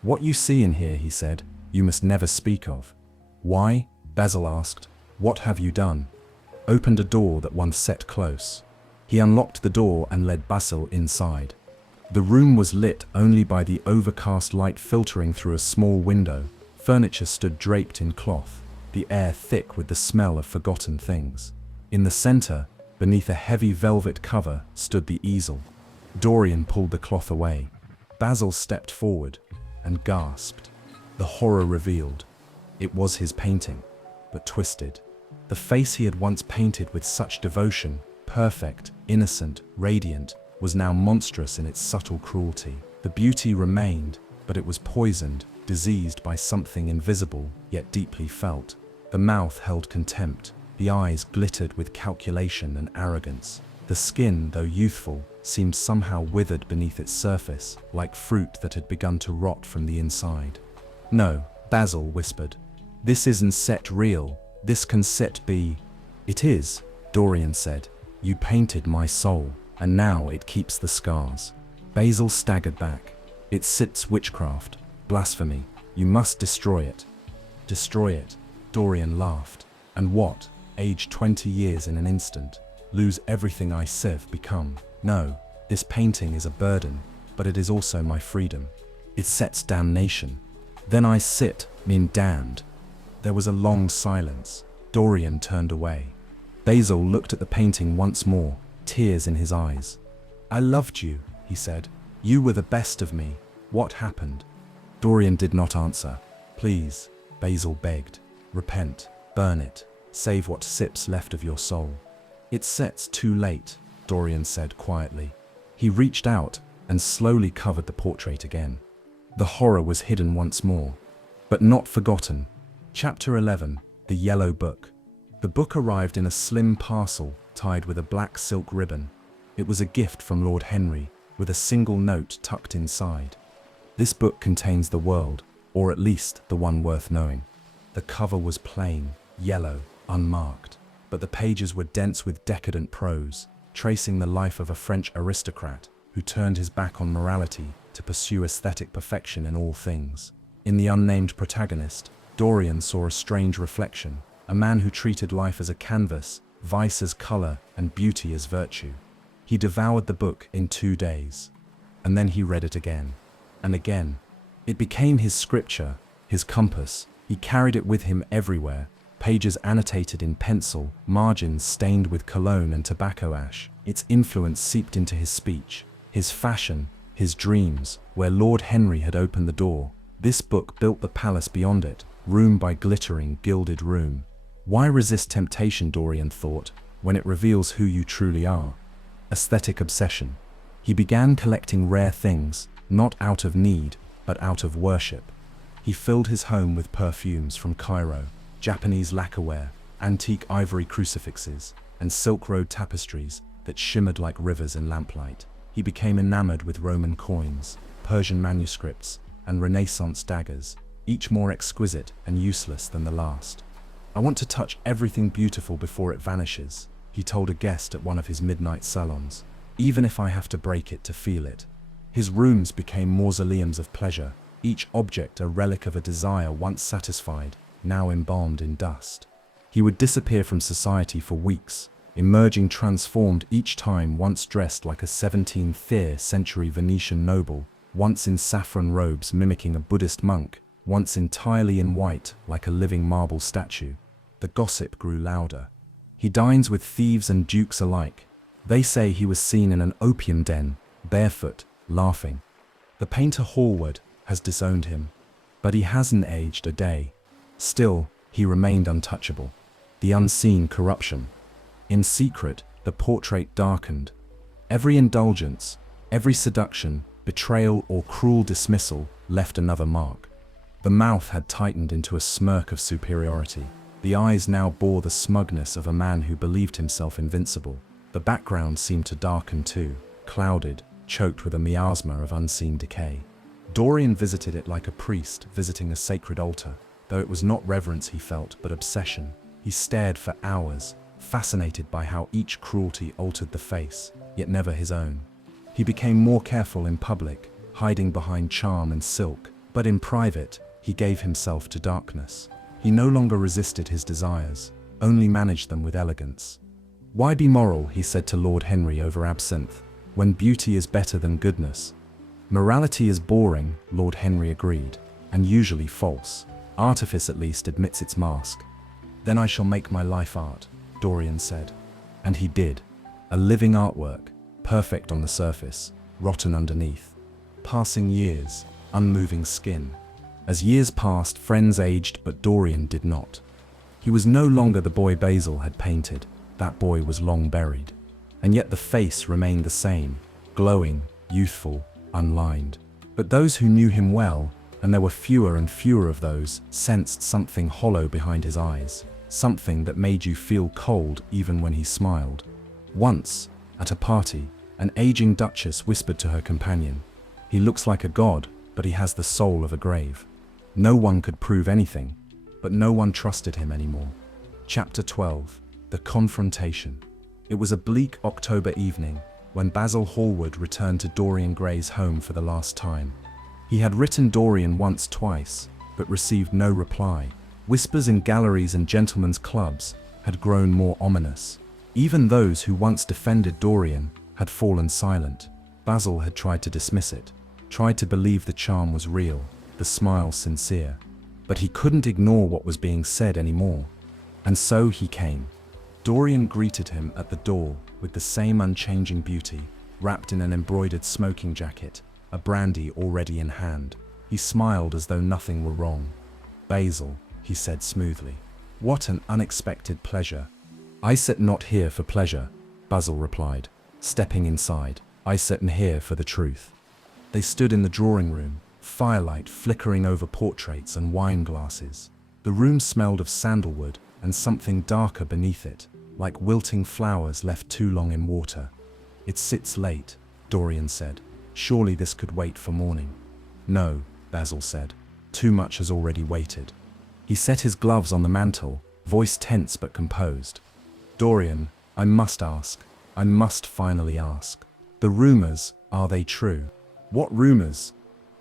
"What you see in here," he said, "you must never speak of." "Why?" Basil asked. "What have you done?" "Opened a door that one set close." He unlocked the door and led Basil inside. The room was lit only by the overcast light filtering through a small window. Furniture stood draped in cloth, the air thick with the smell of forgotten things. In the center, beneath a heavy velvet cover, stood the easel. Dorian pulled the cloth away. Basil stepped forward and gasped. The horror revealed. It was his painting, but twisted. The face he had once painted with such devotion, perfect, innocent, radiant, was now monstrous in its subtle cruelty. The beauty remained, but it was poisoned, diseased by something invisible, yet deeply felt. The mouth held contempt. The eyes glittered with calculation and arrogance. The skin, though youthful, seemed somehow withered beneath its surface, like fruit that had begun to rot from the inside. "No," Basil whispered. "This isn't set real. This can set be." "It is," Dorian said. "You painted my soul, and now it keeps the scars." Basil staggered back. "It sits witchcraft, blasphemy. You must destroy it." "Destroy it?" Dorian laughed. "And what? Age 20 years in an instant? Lose everything I've become? No, this painting is a burden, but it is also my freedom. It sets damnation." "Then I mean damned." There was a long silence. Dorian turned away. Basil looked at the painting once more, tears in his eyes. "I loved you," he said. "You were the best of me. What happened?" Dorian did not answer. "Please," Basil begged. "Repent. Burn it. Save what sips left of your soul." "It sets too late," Dorian said quietly. He reached out and slowly covered the portrait again. The horror was hidden once more, but not forgotten. Chapter 11, The Yellow Book. The book arrived in a slim parcel tied with a black silk ribbon. It was a gift from Lord Henry, with a single note tucked inside. "This book contains the world, or at least the one worth knowing." The cover was plain, yellow, unmarked, but the pages were dense with decadent prose, tracing the life of a French aristocrat who turned his back on morality to pursue aesthetic perfection in all things. In the unnamed protagonist, Dorian saw a strange reflection, a man who treated life as a canvas, vice as color, and beauty as virtue. He devoured the book in 2 days. And then he read it again. And again. It became his scripture, his compass. He carried it with him everywhere, pages annotated in pencil, margins stained with cologne and tobacco ash. Its influence seeped into his speech, his fashion, his dreams. Where Lord Henry had opened the door, this book built the palace beyond it, room by glittering, gilded room. Why resist temptation, Dorian thought, when it reveals who you truly are? Aesthetic obsession. He began collecting rare things, not out of need, but out of worship. He filled his home with perfumes from Cairo, Japanese lacquerware, antique ivory crucifixes, and Silk Road tapestries that shimmered like rivers in lamplight. He became enamored with Roman coins, Persian manuscripts, and Renaissance daggers, each more exquisite and useless than the last. "I want to touch everything beautiful before it vanishes," he told a guest at one of his midnight salons, "even if I have to break it to feel it." His rooms became mausoleums of pleasure, each object a relic of a desire once satisfied, now embalmed in dust. He would disappear from society for weeks, emerging transformed each time, once dressed like a 17th century Venetian noble, once in saffron robes mimicking a Buddhist monk, once entirely in white like a living marble statue. The gossip grew louder. "He dines with thieves and dukes alike. They say he was seen in an opium den, barefoot, laughing. The painter Hallward has disowned him, but he hasn't aged a day." Still, he remained untouchable. The unseen corruption. In secret, the portrait darkened. Every indulgence, every seduction, betrayal, or cruel dismissal left another mark. The mouth had tightened into a smirk of superiority. The eyes now bore the smugness of a man who believed himself invincible. The background seemed to darken too, clouded, choked with a miasma of unseen decay. Dorian visited it like a priest visiting a sacred altar, though it was not reverence he felt, but obsession. He stared for hours, fascinated by how each cruelty altered the face, yet never his own. He became more careful in public, hiding behind charm and silk, but in private, he gave himself to darkness. He no longer resisted his desires, only managed them with elegance. "Why be moral," he said to Lord Henry over absinthe, "when beauty is better than goodness?" "Morality is boring," Lord Henry agreed, "and usually false. Artifice at least admits its mask." "Then I shall make my life art," Dorian said. And he did. A living artwork, perfect on the surface, rotten underneath. Passing years, unmoving skin. As years passed, friends aged, but Dorian did not. He was no longer the boy Basil had painted. That boy was long buried. And yet the face remained the same, glowing, youthful, unlined. But those who knew him well, and there were fewer and fewer of those, sensed something hollow behind his eyes, something that made you feel cold even when he smiled. Once, at a party, an aging duchess whispered to her companion, "He looks like a god, but he has the soul of a grave." No one could prove anything, but no one trusted him anymore. Chapter 12. The Confrontation. It was a bleak October evening when Basil Hallward returned to Dorian Gray's home for the last time. He had written Dorian once, twice, but received no reply. Whispers in galleries and gentlemen's clubs had grown more ominous. Even those who once defended Dorian had fallen silent. Basil had tried to dismiss it, tried to believe the charm was real, the smile sincere. But he couldn't ignore what was being said anymore. And so he came. Dorian greeted him at the door with the same unchanging beauty, wrapped in an embroidered smoking jacket, a brandy already in hand. He smiled as though nothing were wrong. "Basil," he said smoothly, "what an unexpected pleasure." "I sit not here for pleasure," Basil replied, stepping inside. "I sit here for the truth." They stood in the drawing room, firelight flickering over portraits and wine glasses. The room smelled of sandalwood and something darker beneath it, like wilting flowers left too long in water. "It sits late," Dorian said. "Surely this could wait for morning." "No," Basil said. "Too much has already waited." He set his gloves on the mantel, voice tense but composed. "Dorian, I must ask. I must finally ask. The rumors, are they true?" "What rumors?"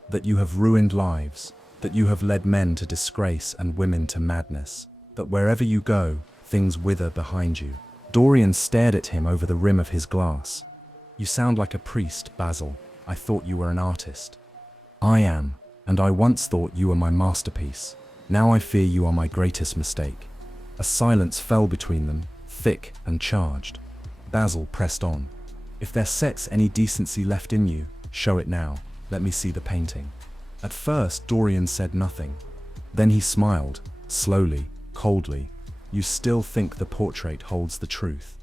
"That you have ruined lives. that you have led men to disgrace and women to madness, that wherever you go, things wither behind you. Dorian stared at him over the rim of his glass. You sound like a priest, Basil. I thought you were an artist. I am, and I once thought you were my masterpiece. Now I fear you are my greatest mistake. A silence fell between them, thick and charged. Basil pressed on. If there sets any decency left in you, show it now. Let me see the painting. At first, Dorian said nothing. Then he smiled, slowly, coldly. You still think the portrait holds the truth?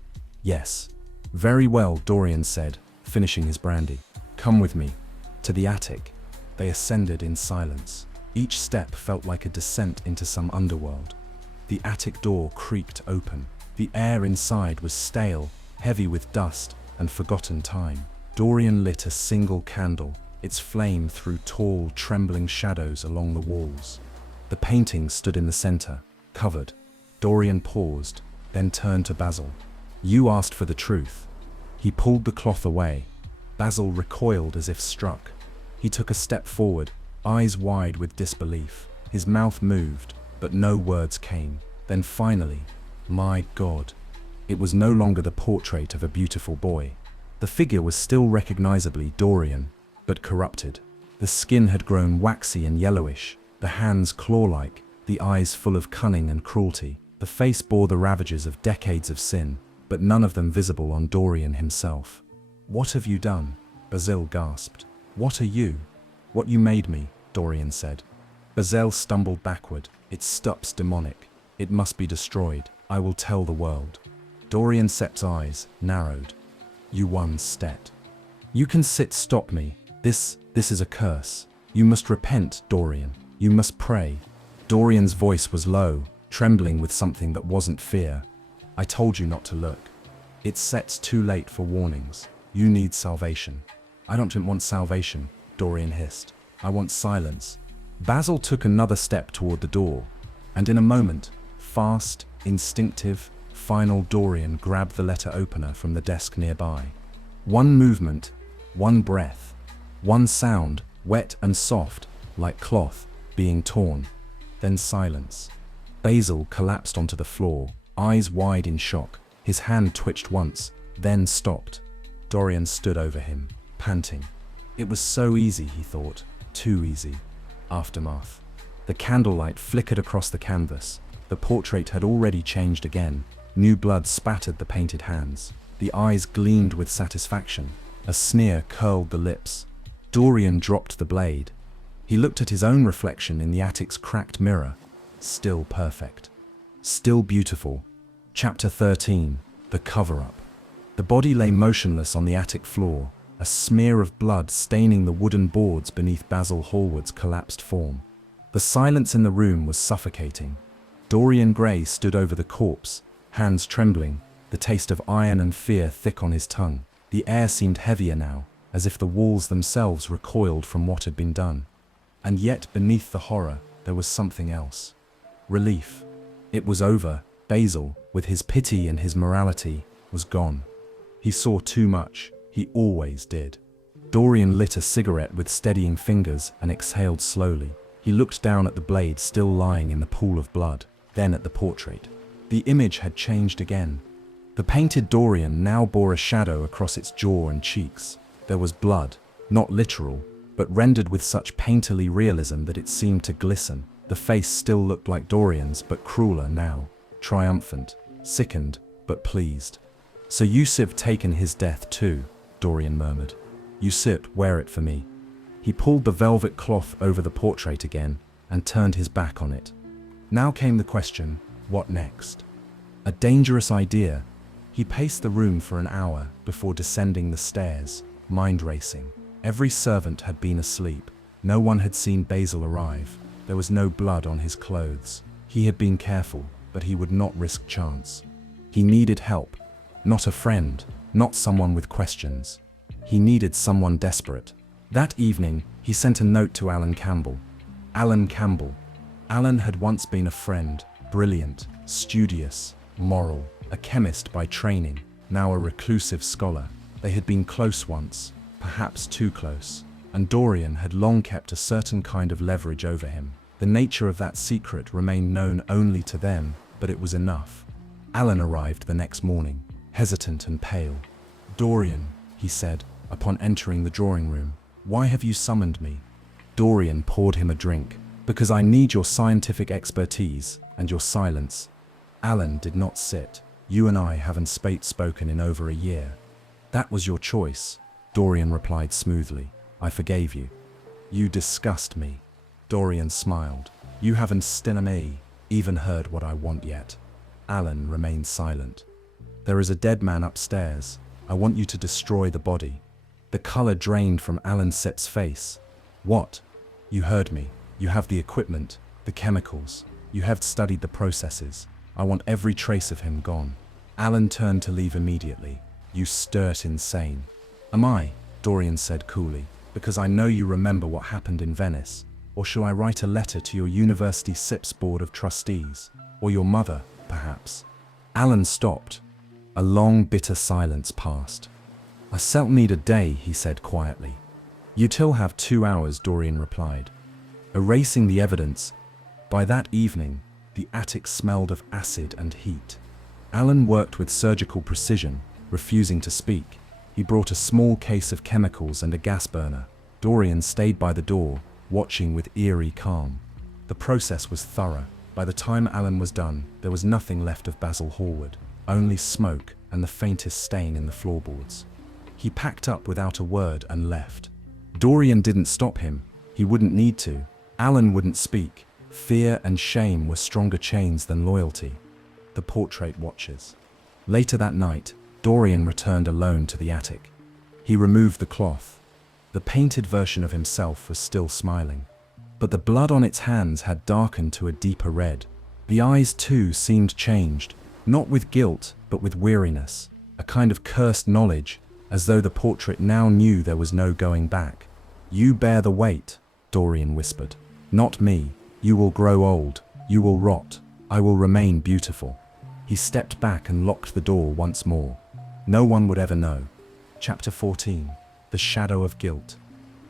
Yes. Very well, Dorian said, finishing his brandy. Come with me. To the attic. They ascended in silence. Each step felt like a descent into some underworld. The attic door creaked open. The air inside was stale, heavy with dust and forgotten time. Dorian lit a single candle. Its flame threw tall, trembling shadows along the walls. The painting stood in the center, covered. Dorian paused, then turned to Basil. You asked for the truth. He pulled the cloth away. Basil recoiled as if struck. He took a step forward, eyes wide with disbelief. His mouth moved, but no words came. Then finally, my God. It was no longer the portrait of a beautiful boy. The figure was still recognizably Dorian, but corrupted. The skin had grown waxy and yellowish, the hands claw-like, the eyes full of cunning and cruelty. The face bore the ravages of decades of sin, but none of them visible on Dorian himself. What have you done? Basil gasped. What are you? What you made me, Dorian said. Basil stumbled backward. Its stup's demonic. It must be destroyed. I will tell the world. Dorian Sepp's eyes narrowed. You won, Stet. You can stop me. This is a curse. You must repent, Dorian. You must pray. Dorian's voice was low, trembling with something that wasn't fear. I told you not to look. It's Set's too late for warnings. You need salvation. I don't want salvation, Dorian hissed. I want silence. Basil took another step toward the door, and in a moment, fast, instinctive, final, Dorian grabbed the letter opener from the desk nearby. One movement, one breath, one sound, wet and soft, like cloth, being torn. Then silence. Basil collapsed onto the floor, eyes wide in shock. His hand twitched once, then stopped. Dorian stood over him, panting. It was so easy, he thought. Too easy. Aftermath. The candlelight flickered across the canvas. The portrait had already changed again. New blood spattered the painted hands. The eyes gleamed with satisfaction. A sneer curled the lips. Dorian dropped the blade. He looked at his own reflection in the attic's cracked mirror. Still perfect. Still beautiful. Chapter 13. The Cover-Up. The body lay motionless on the attic floor, a smear of blood staining the wooden boards beneath Basil Hallward's collapsed form. The silence in the room was suffocating. Dorian Gray stood over the corpse, hands trembling, the taste of iron and fear thick on his tongue. The air seemed heavier now, as if the walls themselves recoiled from what had been done. And yet beneath the horror, there was something else. Relief. It was over. Basil, with his pity and his morality, was gone. He saw too much. He always did. Dorian lit a cigarette with steadying fingers and exhaled slowly. He looked down at the blade still lying in the pool of blood, then at the portrait. The image had changed again. The painted Dorian now bore a shadow across its jaw and cheeks. There was blood, not literal, but rendered with such painterly realism that it seemed to glisten. The face still looked like Dorian's, but crueler now. Triumphant, sickened, but pleased. So you've taken his death too, Dorian murmured. You've wear it for me. He pulled the velvet cloth over the portrait again and turned his back on it. Now came the question, what next? A dangerous idea. He paced the room for an hour before descending the stairs, mind racing. Every servant had been asleep. No one had seen Basil arrive. There was no blood on his clothes. He had been careful, but he would not risk chance. He needed help. Not a friend, not someone with questions. He needed someone desperate. That evening, he sent a note to Alan Campbell. Alan Campbell. Alan had once been a friend, brilliant, studious, moral, a chemist by training, now a reclusive scholar. They had been close once, perhaps too close. and Dorian had long kept a certain kind of leverage over him. The nature of that secret remained known only to them, but it was enough. Alan arrived the next morning, hesitant and pale. "Dorian," he said, upon entering the drawing room, "why have you summoned me?" Dorian poured him a drink. "Because I need your scientific expertise and your silence." Alan did not sit. "You and I haven't spoken in over a year." "That was your choice," Dorian replied smoothly. "I forgave you." "You disgust me." Dorian smiled. "You haven't even heard what I want yet." Alan remained silent. "There is a dead man upstairs. I want you to destroy the body." The color drained from Alan Sepp's face. "What?" "You heard me. You have the equipment, the chemicals. You have studied the processes. I want every trace of him gone." Alan turned to leave immediately. "You sturt insane." "Am I?" Dorian said coolly. "Because I know you remember what happened in Venice. Or shall I write a letter to your university SIP's board of trustees? Or your mother, perhaps?" Alan stopped. A long, bitter silence passed. "I still need a day," he said quietly. "You still have 2 hours," Dorian replied. Erasing the evidence. By that evening, the attic smelled of acid and heat. Alan worked with surgical precision, refusing to speak. He brought a small case of chemicals and a gas burner. Dorian stayed by the door, watching with eerie calm. The process was thorough. By the time Alan was done, there was nothing left of Basil Hallward, only smoke and the faintest stain in the floorboards. He packed up without a word and left. Dorian didn't stop him. He wouldn't need to. Alan wouldn't speak. Fear and shame were stronger chains than loyalty. The portrait watchers. Later that night, Dorian returned alone to the attic. He removed the cloth. The painted version of himself was still smiling. But the blood on its hands had darkened to a deeper red. The eyes, too, seemed changed, not with guilt, but with weariness, a kind of cursed knowledge, as though the portrait now knew there was no going back. "You bear the weight," Dorian whispered. "Not me. You will grow old. You will rot. I will remain beautiful." He stepped back and locked the door once more. No one would ever know. Chapter 14. The Shadow of Guilt.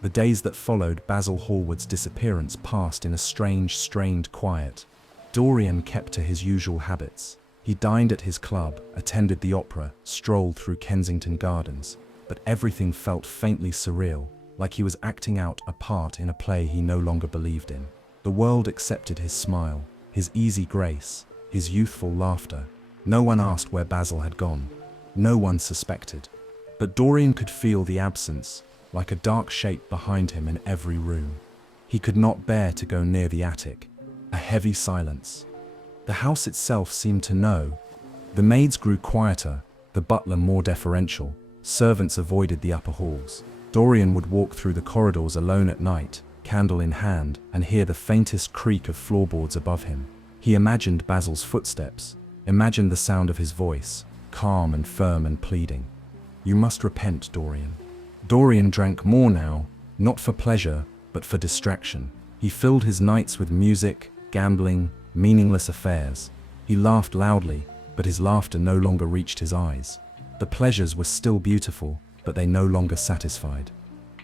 The days that followed Basil Hallward's disappearance passed in a strange, strained quiet. Dorian kept to his usual habits. He dined at his club, attended the opera, strolled through Kensington Gardens, but everything felt faintly surreal, like he was acting out a part in a play he no longer believed in. The world accepted his smile, his easy grace, his youthful laughter. No one asked where Basil had gone. No one suspected. But Dorian could feel the absence, like a dark shape behind him in every room. He could not bear to go near the attic. A heavy silence. The house itself seemed to know. The maids grew quieter, the butler more deferential. Servants avoided the upper halls. Dorian would walk through the corridors alone at night, candle in hand, and hear the faintest creak of floorboards above him. He imagined Basil's footsteps, imagined the sound of his voice, calm and firm and pleading. "You must repent, Dorian." Dorian drank more now, not for pleasure, but for distraction. He filled his nights with music, gambling, meaningless affairs. He laughed loudly, but his laughter no longer reached his eyes. The pleasures were still beautiful, but they no longer satisfied.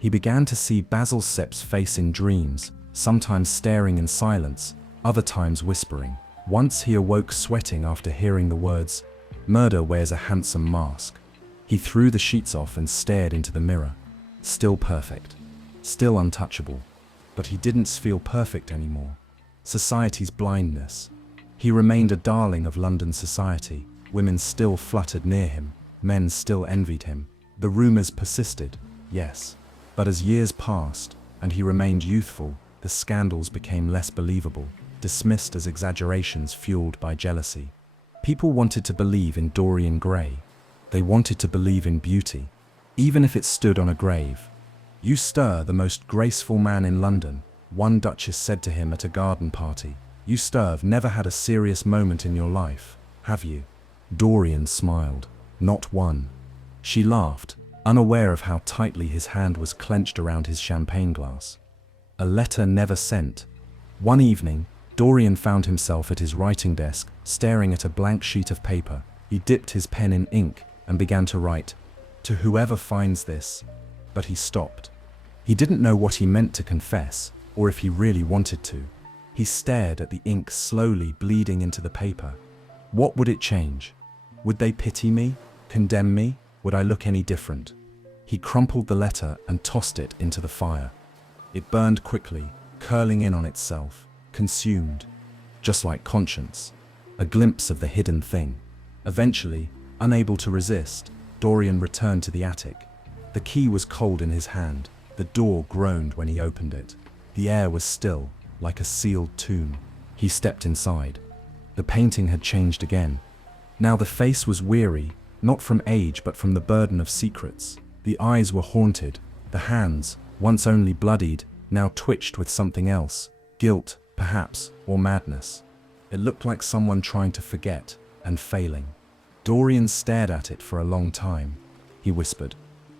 He began to see Basil Sepp's face in dreams, sometimes staring in silence, other times whispering. Once he awoke sweating after hearing the words, "Murder wears a handsome mask." He threw the sheets off and stared into the mirror. Still perfect. Still untouchable. But he didn't feel perfect anymore. Society's blindness. He remained a darling of London society. Women still fluttered near him. Men still envied him. The rumors persisted, yes. But as years passed, and he remained youthful, the scandals became less believable, dismissed as exaggerations fueled by jealousy. People wanted to believe in Dorian Gray. They wanted to believe in beauty, even if it stood on a grave. "You stir the most graceful man in London," one duchess said to him at a garden party. "You have never had a serious moment in your life, have you?" Dorian smiled. "Not one." She laughed, unaware of how tightly his hand was clenched around his champagne glass. A letter never sent. One evening, Dorian found himself at his writing desk, staring at a blank sheet of paper. He dipped his pen in ink and began to write, "To whoever finds this," but he stopped. He didn't know what he meant to confess, or if he really wanted to. He stared at the ink slowly bleeding into the paper. What would it change? Would they pity me? Condemn me? Would I look any different? He crumpled the letter and tossed it into the fire. It burned quickly, curling in on itself, consumed. Just like conscience. A glimpse of the hidden thing. Eventually, unable to resist, Dorian returned to the attic. The key was cold in his hand. The door groaned when he opened it. The air was still, like a sealed tomb. He stepped inside. The painting had changed again. Now the face was weary, not from age but from the burden of secrets. The eyes were haunted. The hands, once only bloodied, now twitched with something else. Guilt, perhaps, or madness. It looked like someone trying to forget, and failing. Dorian stared at it for a long time. He whispered,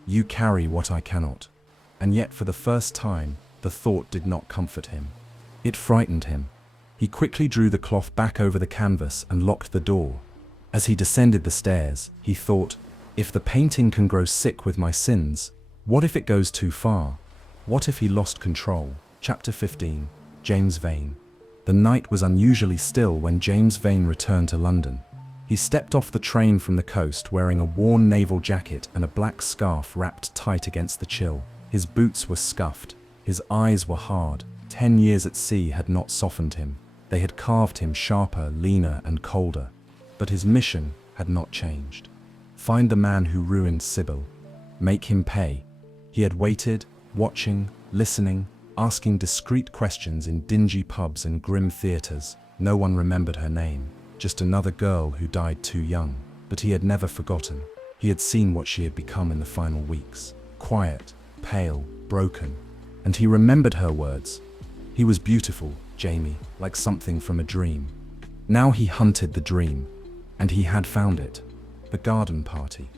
"You carry what I cannot." And yet for the first time, the thought did not comfort him. It frightened him. He quickly drew the cloth back over the canvas and locked the door. As he descended the stairs, he thought, if the painting can grow sick with my sins, what if it goes too far? What if he lost control? Chapter 15, James Vane. The night was unusually still when James Vane returned to London. He stepped off the train from the coast wearing a worn naval jacket and a black scarf wrapped tight against the chill. His boots were scuffed. His eyes were hard. 10 years at sea had not softened him. They had carved him sharper, leaner, and colder. But his mission had not changed. Find the man who ruined Sybil. Make him pay. He had waited, watching, listening, asking discreet questions in dingy pubs and grim theatres. No one remembered her name. Just another girl who died too young. But he had never forgotten. He had seen what she had become in the final weeks. Quiet, pale, broken. And he remembered her words. He was beautiful, Jamie, like something from a dream. Now he hunted the dream. And he had found it. The garden party.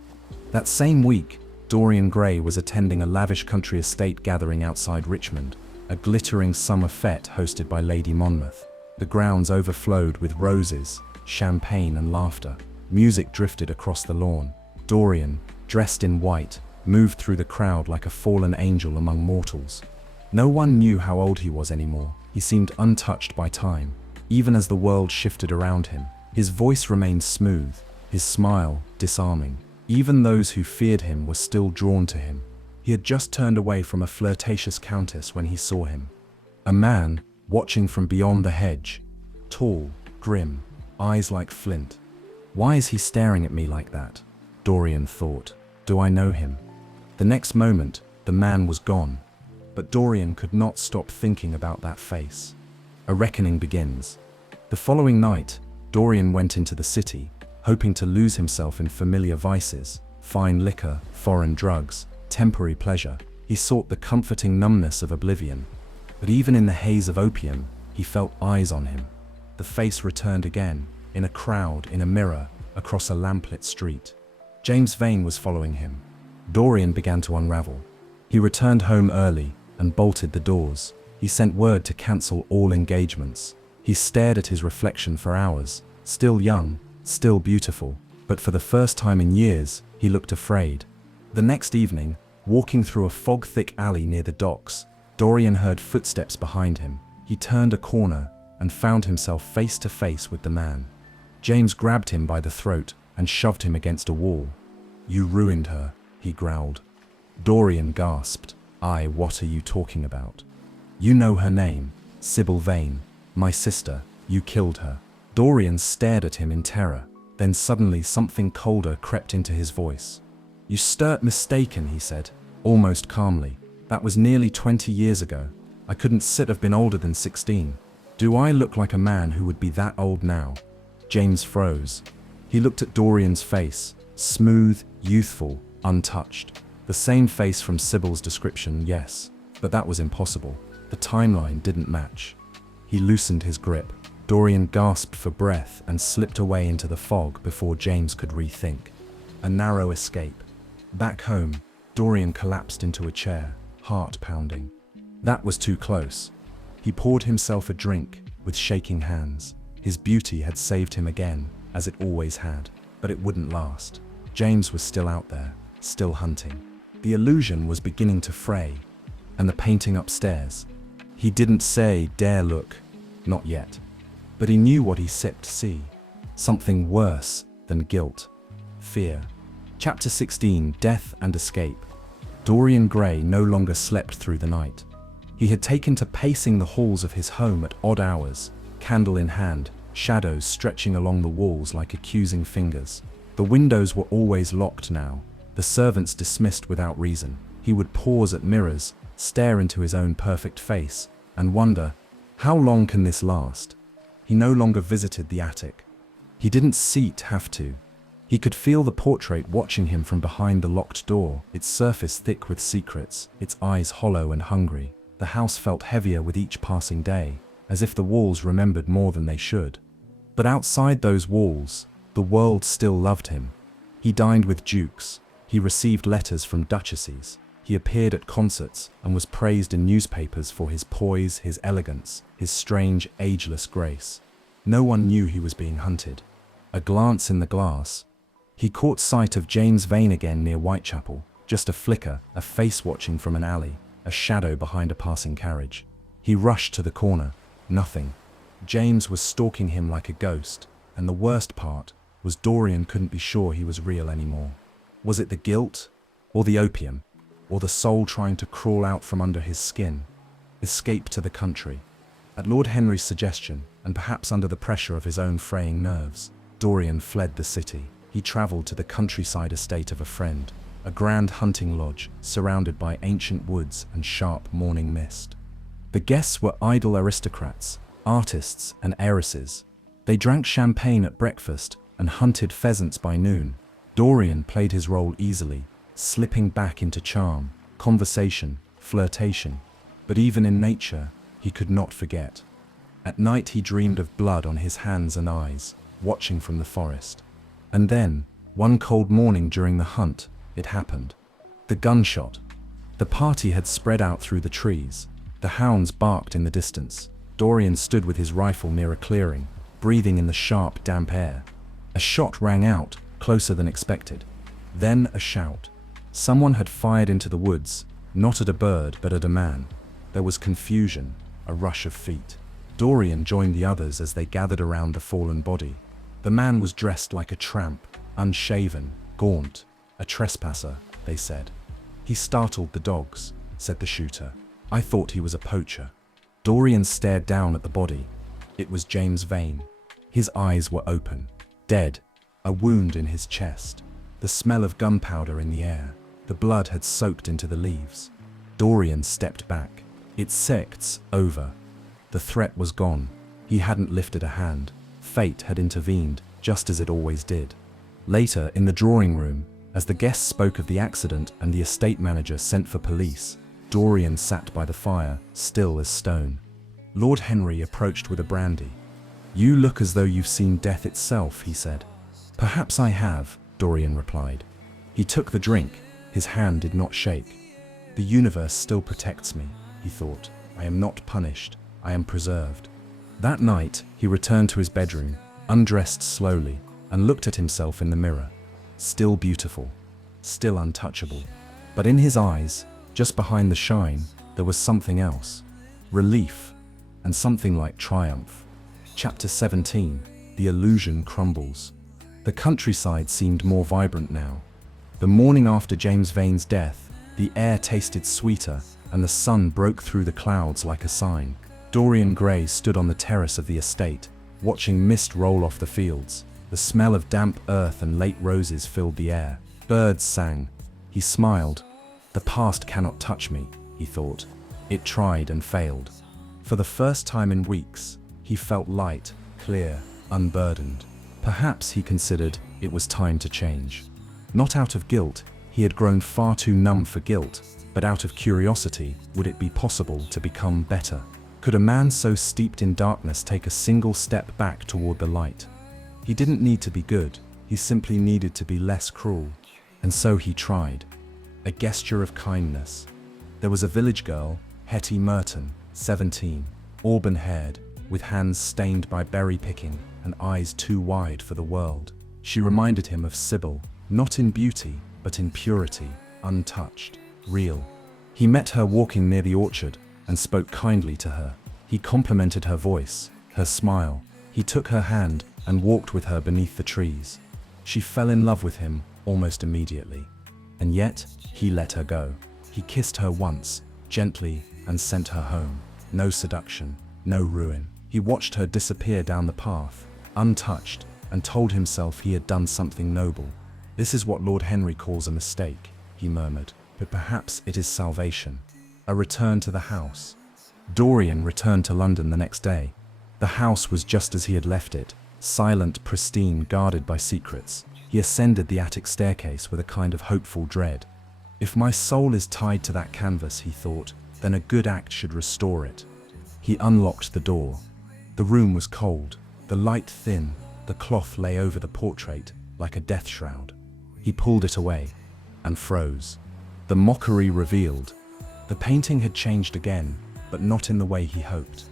That same week, Dorian Gray was attending a lavish country estate gathering outside Richmond, a glittering summer fete hosted by Lady Monmouth. The grounds overflowed with roses, champagne and laughter. Music drifted across the lawn. Dorian, dressed in white, moved through the crowd like a fallen angel among mortals. No one knew how old he was anymore. He seemed untouched by time. Even as the world shifted around him, his voice remained smooth, his smile disarming. Even those who feared him were still drawn to him. He had just turned away from a flirtatious countess when he saw him. A man, watching from beyond the hedge. Tall, grim, eyes like flint. Why is he staring at me like that? Dorian thought. Do I know him? The next moment, the man was gone. But Dorian could not stop thinking about that face. A reckoning begins. The following night, Dorian went into the city, hoping to lose himself in familiar vices, fine liquor, foreign drugs, temporary pleasure. He sought the comforting numbness of oblivion. But even in the haze of opium, he felt eyes on him. The face returned again, in a crowd, in a mirror, across a lamplit street. James Vane was following him. Dorian began to unravel. He returned home early and bolted the doors. He sent word to cancel all engagements. He stared at his reflection for hours, still young, still beautiful, but for the first time in years, he looked afraid. The next evening, walking through a fog-thick alley near the docks, Dorian heard footsteps behind him. He turned a corner and found himself face to face with the man. James grabbed him by the throat and shoved him against a wall. "You ruined her," he growled. Dorian gasped. What are you talking about?" "You know her name, Sybil Vane, my sister. You killed her." Dorian stared at him in terror. Then suddenly something colder crept into his voice. "You start mistaken," he said, almost calmly. "That was nearly 20 years ago. I couldn't have been older than 16. Do I look like a man who would be that old now?" James froze. He looked at Dorian's face, smooth, youthful, untouched. The same face from Sybil's description, yes, but that was impossible. The timeline didn't match. He loosened his grip. Dorian gasped for breath and slipped away into the fog before James could rethink. A narrow escape. Back home, Dorian collapsed into a chair, heart pounding. That was too close. He poured himself a drink with shaking hands. His beauty had saved him again, as it always had, but it wouldn't last. James was still out there, still hunting. The illusion was beginning to fray. And the painting upstairs. He didn't say, "Dare look," not yet. But he knew what he set to see. Something worse than guilt. Fear. Chapter 16, Death and Escape. Dorian Gray no longer slept through the night. He had taken to pacing the halls of his home at odd hours, candle in hand, shadows stretching along the walls like accusing fingers. The windows were always locked now, the servants dismissed without reason. He would pause at mirrors, stare into his own perfect face, and wonder, how long can this last? He no longer visited the attic. He didn't have to. He could feel the portrait watching him from behind the locked door, its surface thick with secrets, its eyes hollow and hungry. The house felt heavier with each passing day, as if the walls remembered more than they should. But outside those walls, the world still loved him. He dined with dukes. He received letters from duchesses. He appeared at concerts and was praised in newspapers for his poise, his elegance, his strange, ageless grace. No one knew he was being hunted. A glance in the glass. He caught sight of James Vane again near Whitechapel, just a flicker, a face watching from an alley, a shadow behind a passing carriage. He rushed to the corner. Nothing. James was stalking him like a ghost, and the worst part was Dorian couldn't be sure he was real anymore. Was it the guilt, or the opium, or the soul trying to crawl out from under his skin? Escape to the country. At Lord Henry's suggestion, and perhaps under the pressure of his own fraying nerves, Dorian fled the city. He travelled to the countryside estate of a friend, a grand hunting lodge surrounded by ancient woods and sharp morning mist. The guests were idle aristocrats, artists and heiresses. They drank champagne at breakfast and hunted pheasants by noon. Dorian played his role easily, slipping back into charm, conversation, flirtation. But even in nature, he could not forget. At night he dreamed of blood on his hands and eyes, watching from the forest. And then, one cold morning during the hunt, it happened. The gunshot. The party had spread out through the trees. The hounds barked in the distance. Dorian stood with his rifle near a clearing, breathing in the sharp, damp air. A shot rang out, closer than expected. Then a shout. Someone had fired into the woods, not at a bird but at a man. There was confusion, a rush of feet. Dorian joined the others as they gathered around the fallen body. The man was dressed like a tramp, unshaven, gaunt. A trespasser, they said. He startled the dogs, said the shooter. I thought he was a poacher. Dorian stared down at the body. It was James Vane. His eyes were open, dead, a wound in his chest. The smell of gunpowder in the air. The blood had soaked into the leaves. Dorian stepped back. Its sect's over. The threat was gone. He hadn't lifted a hand. Fate had intervened, just as it always did. Later, in the drawing room, as the guests spoke of the accident and the estate manager sent for police, Dorian sat by the fire, still as stone. Lord Henry approached with a brandy. You look as though you've seen death itself, he said. Perhaps I have, Dorian replied. He took the drink. His hand did not shake. The universe still protects me, he thought. I am not punished. I am preserved. That night, he returned to his bedroom, undressed slowly, and looked at himself in the mirror. Still beautiful, still untouchable. But in his eyes, just behind the shine, there was something else. Relief, and something like triumph. Chapter 17, The Illusion Crumbles. The countryside seemed more vibrant now. The morning after James Vane's death, the air tasted sweeter, and the sun broke through the clouds like a sign. Dorian Gray stood on the terrace of the estate, watching mist roll off the fields. The smell of damp earth and late roses filled the air. Birds sang. He smiled. The past cannot touch me, he thought. It tried and failed. For the first time in weeks, he felt light, clear, unburdened. Perhaps, he considered, it was time to change. Not out of guilt, he had grown far too numb for guilt, but out of curiosity, would it be possible to become better? Could a man so steeped in darkness take a single step back toward the light? He didn't need to be good, he simply needed to be less cruel. And so he tried. A gesture of kindness. There was a village girl, Hetty Merton, 17, auburn-haired, with hands stained by berry picking and eyes too wide for the world. She reminded him of Sybil, not in beauty, but in purity, untouched, real. He met her walking near the orchard and spoke kindly to her. He complimented her voice, her smile. He took her hand and walked with her beneath the trees. She fell in love with him almost immediately. And yet, he let her go. He kissed her once, gently, and sent her home. No seduction, no ruin. He watched her disappear down the path, untouched, and told himself he had done something noble. "This is what Lord Henry calls a mistake," he murmured, "but perhaps it is salvation." A return to the house. Dorian returned to London the next day. The house was just as he had left it, silent, pristine, guarded by secrets. He ascended the attic staircase with a kind of hopeful dread. If my soul is tied to that canvas, he thought, then a good act should restore it. He unlocked the door. The room was cold, the light thin, the cloth lay over the portrait like a death shroud. He pulled it away and froze. The mockery revealed. The painting had changed again, but not in the way he hoped.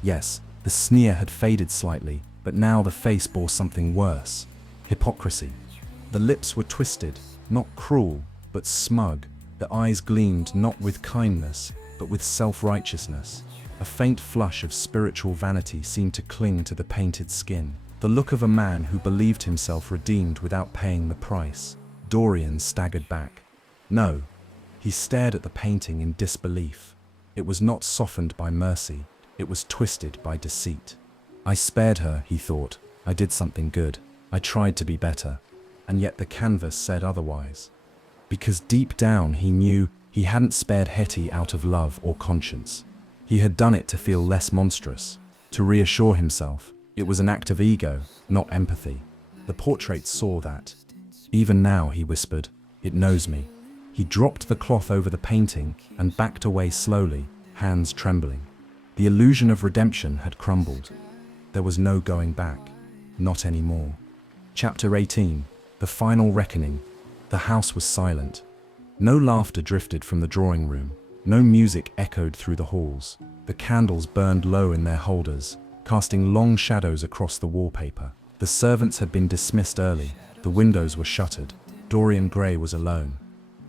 Yes, the sneer had faded slightly, but now the face bore something worse. Hypocrisy. The lips were twisted, not cruel, but smug. The eyes gleamed not with kindness, but with self-righteousness. A faint flush of spiritual vanity seemed to cling to the painted skin. The look of a man who believed himself redeemed without paying the price. Dorian staggered back. No. He stared at the painting in disbelief. It was not softened by mercy. It was twisted by deceit. I spared her, he thought. I did something good. I tried to be better. And yet the canvas said otherwise. Because deep down he knew he hadn't spared Hetty out of love or conscience. He had done it to feel less monstrous, to reassure himself. It was an act of ego, not empathy. The portrait saw that. Even now, he whispered, it knows me. He dropped the cloth over the painting and backed away slowly, hands trembling. The illusion of redemption had crumbled. There was no going back. Not anymore. Chapter 18. The Final Reckoning. The house was silent. No laughter drifted from the drawing room. No music echoed through the halls. The candles burned low in their holders, casting long shadows across the wallpaper. The servants had been dismissed early. The windows were shuttered. Dorian Gray was alone.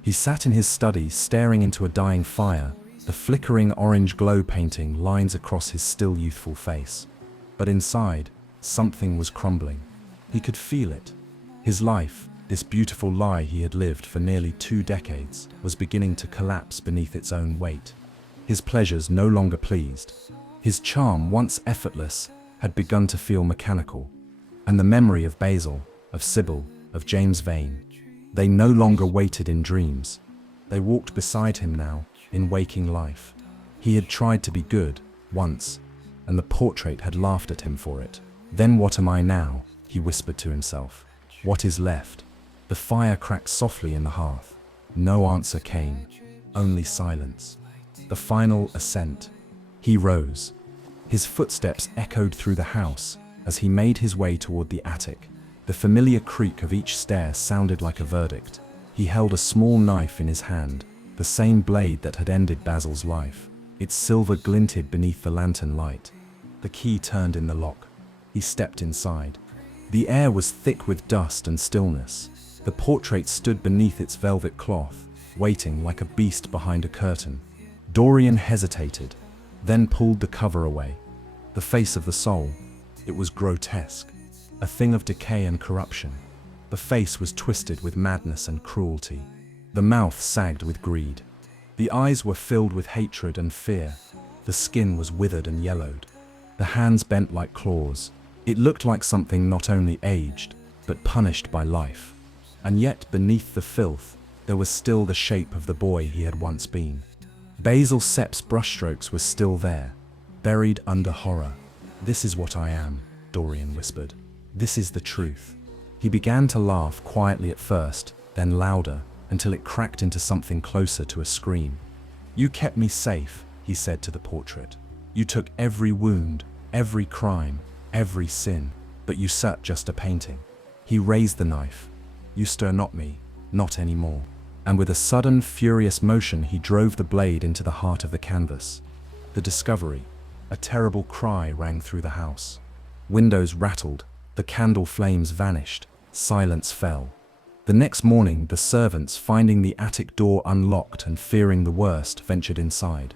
He sat in his study, staring into a dying fire, the flickering orange glow painting lines across his still youthful face. But inside, something was crumbling. He could feel it. His life, this beautiful lie he had lived for nearly 2 decades, was beginning to collapse beneath its own weight. His pleasures no longer pleased. His charm, once effortless, had begun to feel mechanical. And the memory of Basil, of Sybil, of James Vane, they no longer waited in dreams. They walked beside him now, in waking life. He had tried to be good, once, and the portrait had laughed at him for it. Then what am I now? He whispered to himself. What is left? The fire cracked softly in the hearth. No answer came, only silence. The final ascent. He rose. His footsteps echoed through the house as he made his way toward the attic. The familiar creak of each stair sounded like a verdict. He held a small knife in his hand, the same blade that had ended Basil's life. Its silver glinted beneath the lantern light. The key turned in the lock. He stepped inside. The air was thick with dust and stillness. The portrait stood beneath its velvet cloth, waiting like a beast behind a curtain. Dorian hesitated, then pulled the cover away. The face of the soul. It was grotesque, a thing of decay and corruption. The face was twisted with madness and cruelty. The mouth sagged with greed. The eyes were filled with hatred and fear. The skin was withered and yellowed. The hands bent like claws. It looked like something not only aged, but punished by life. And yet beneath the filth, there was still the shape of the boy he had once been. Basil Sepp's brushstrokes were still there, buried under horror. This is what I am, Dorian whispered. This is the truth. He began to laugh quietly at first, then louder, until it cracked into something closer to a scream. You kept me safe, he said to the portrait. You took every wound, every crime, every sin, but you sat just a painting. He raised the knife. You stir not me, not anymore. And with a sudden, furious motion, he drove the blade into the heart of the canvas. The discovery. A terrible cry rang through the house. Windows rattled, the candle flames vanished, silence fell. The next morning, the servants, finding the attic door unlocked and fearing the worst, ventured inside.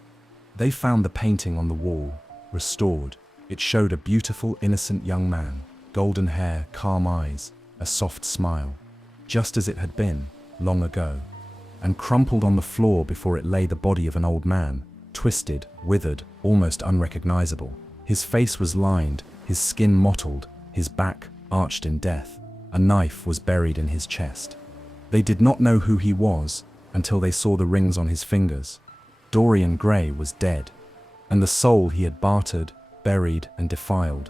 They found the painting on the wall, restored. It showed a beautiful, innocent young man, golden hair, calm eyes, a soft smile, just as it had been, long ago. And crumpled on the floor before it lay the body of an old man, twisted, withered, almost unrecognizable. His face was lined, his skin mottled, his back arched in death. A knife was buried in his chest. They did not know who he was until they saw the rings on his fingers. Dorian Gray was dead, and the soul he had bartered, buried, and defiled.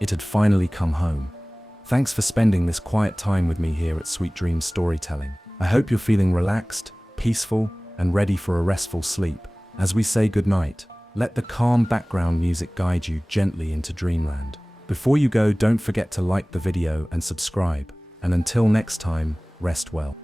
It had finally come home. Thanks for spending this quiet time with me here at Sweet Dreams Storytelling. I hope you're feeling relaxed, peaceful, and ready for a restful sleep. As we say goodnight, let the calm background music guide you gently into dreamland. Before you go, don't forget to like the video and subscribe. And until next time, rest well.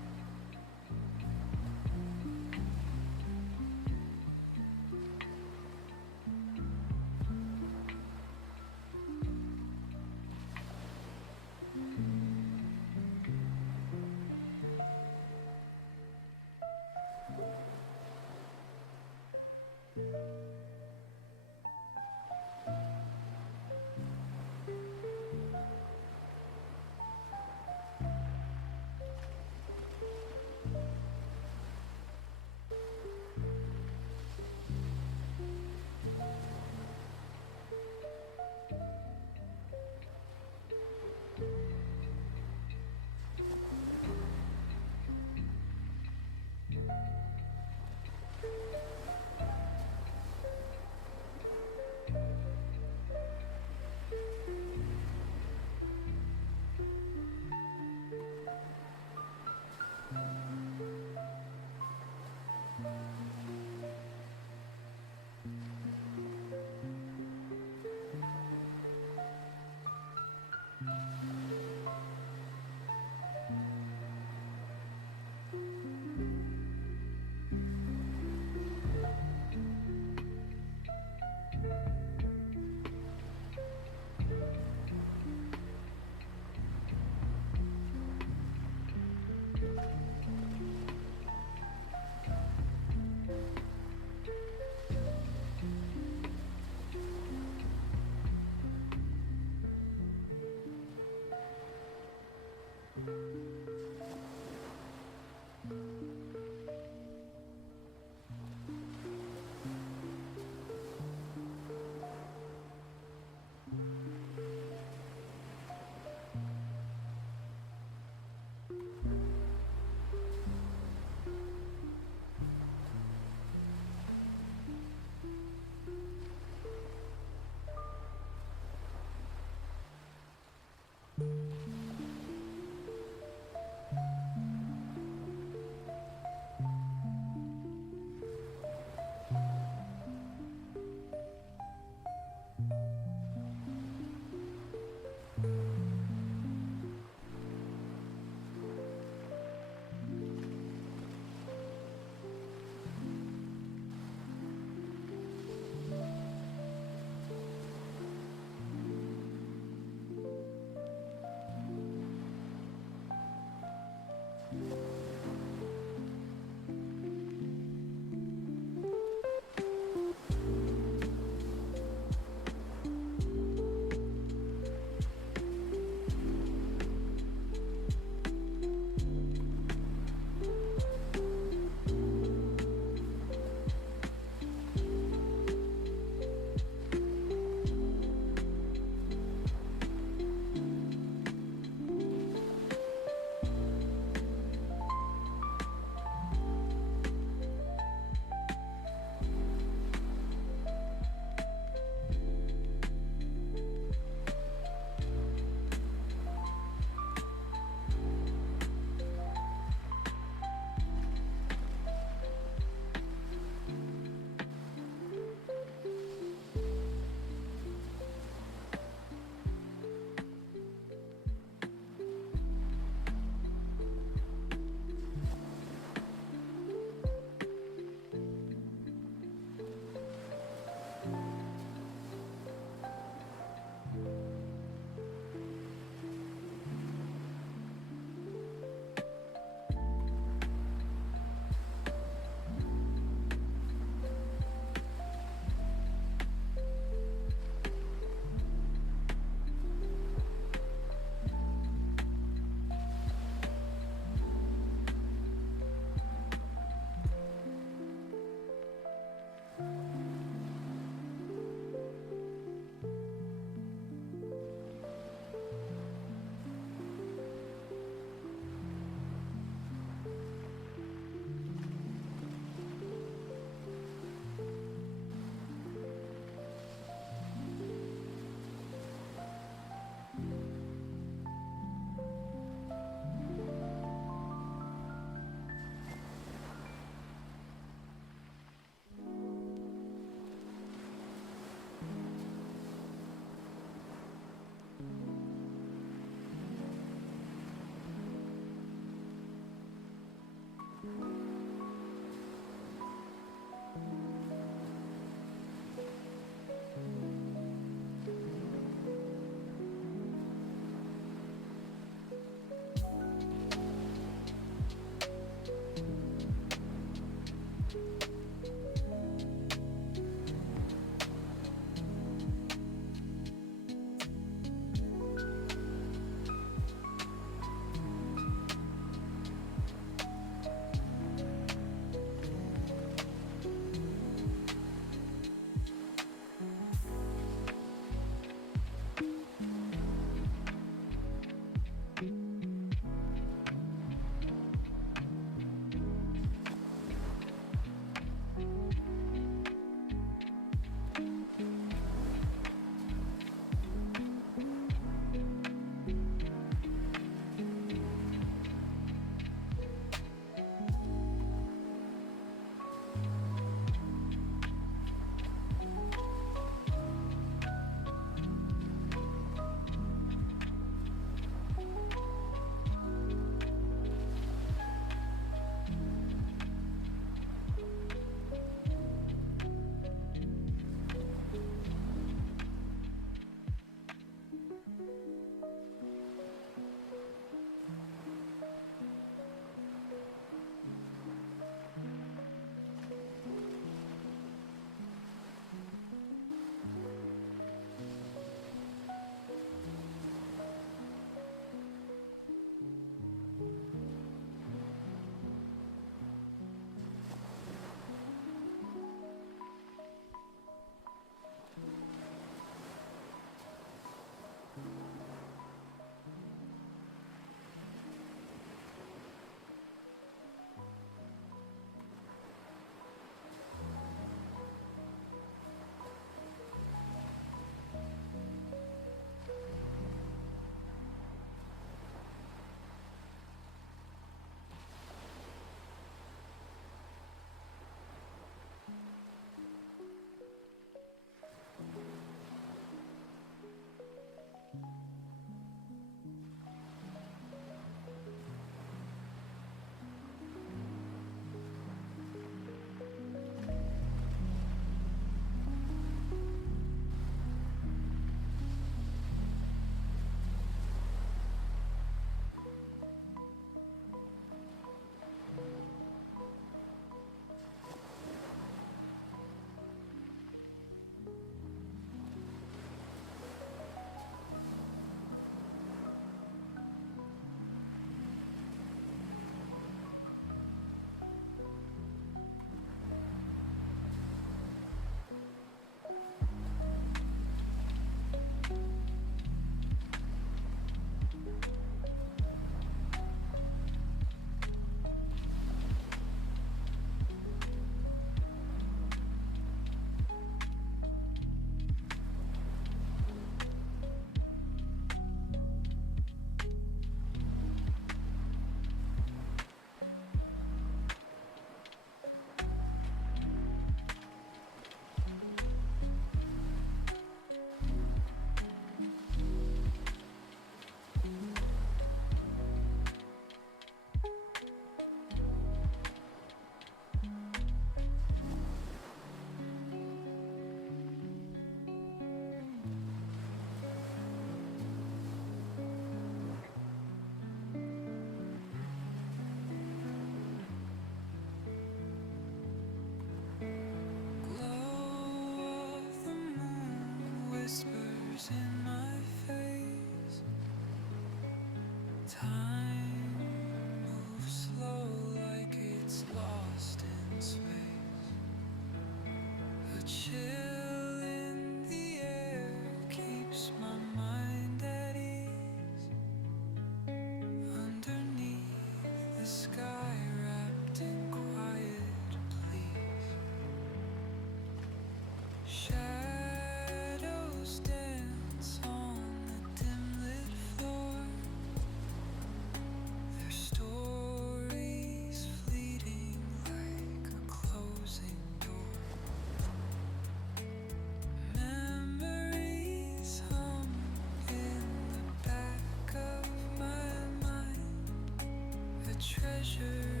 treasure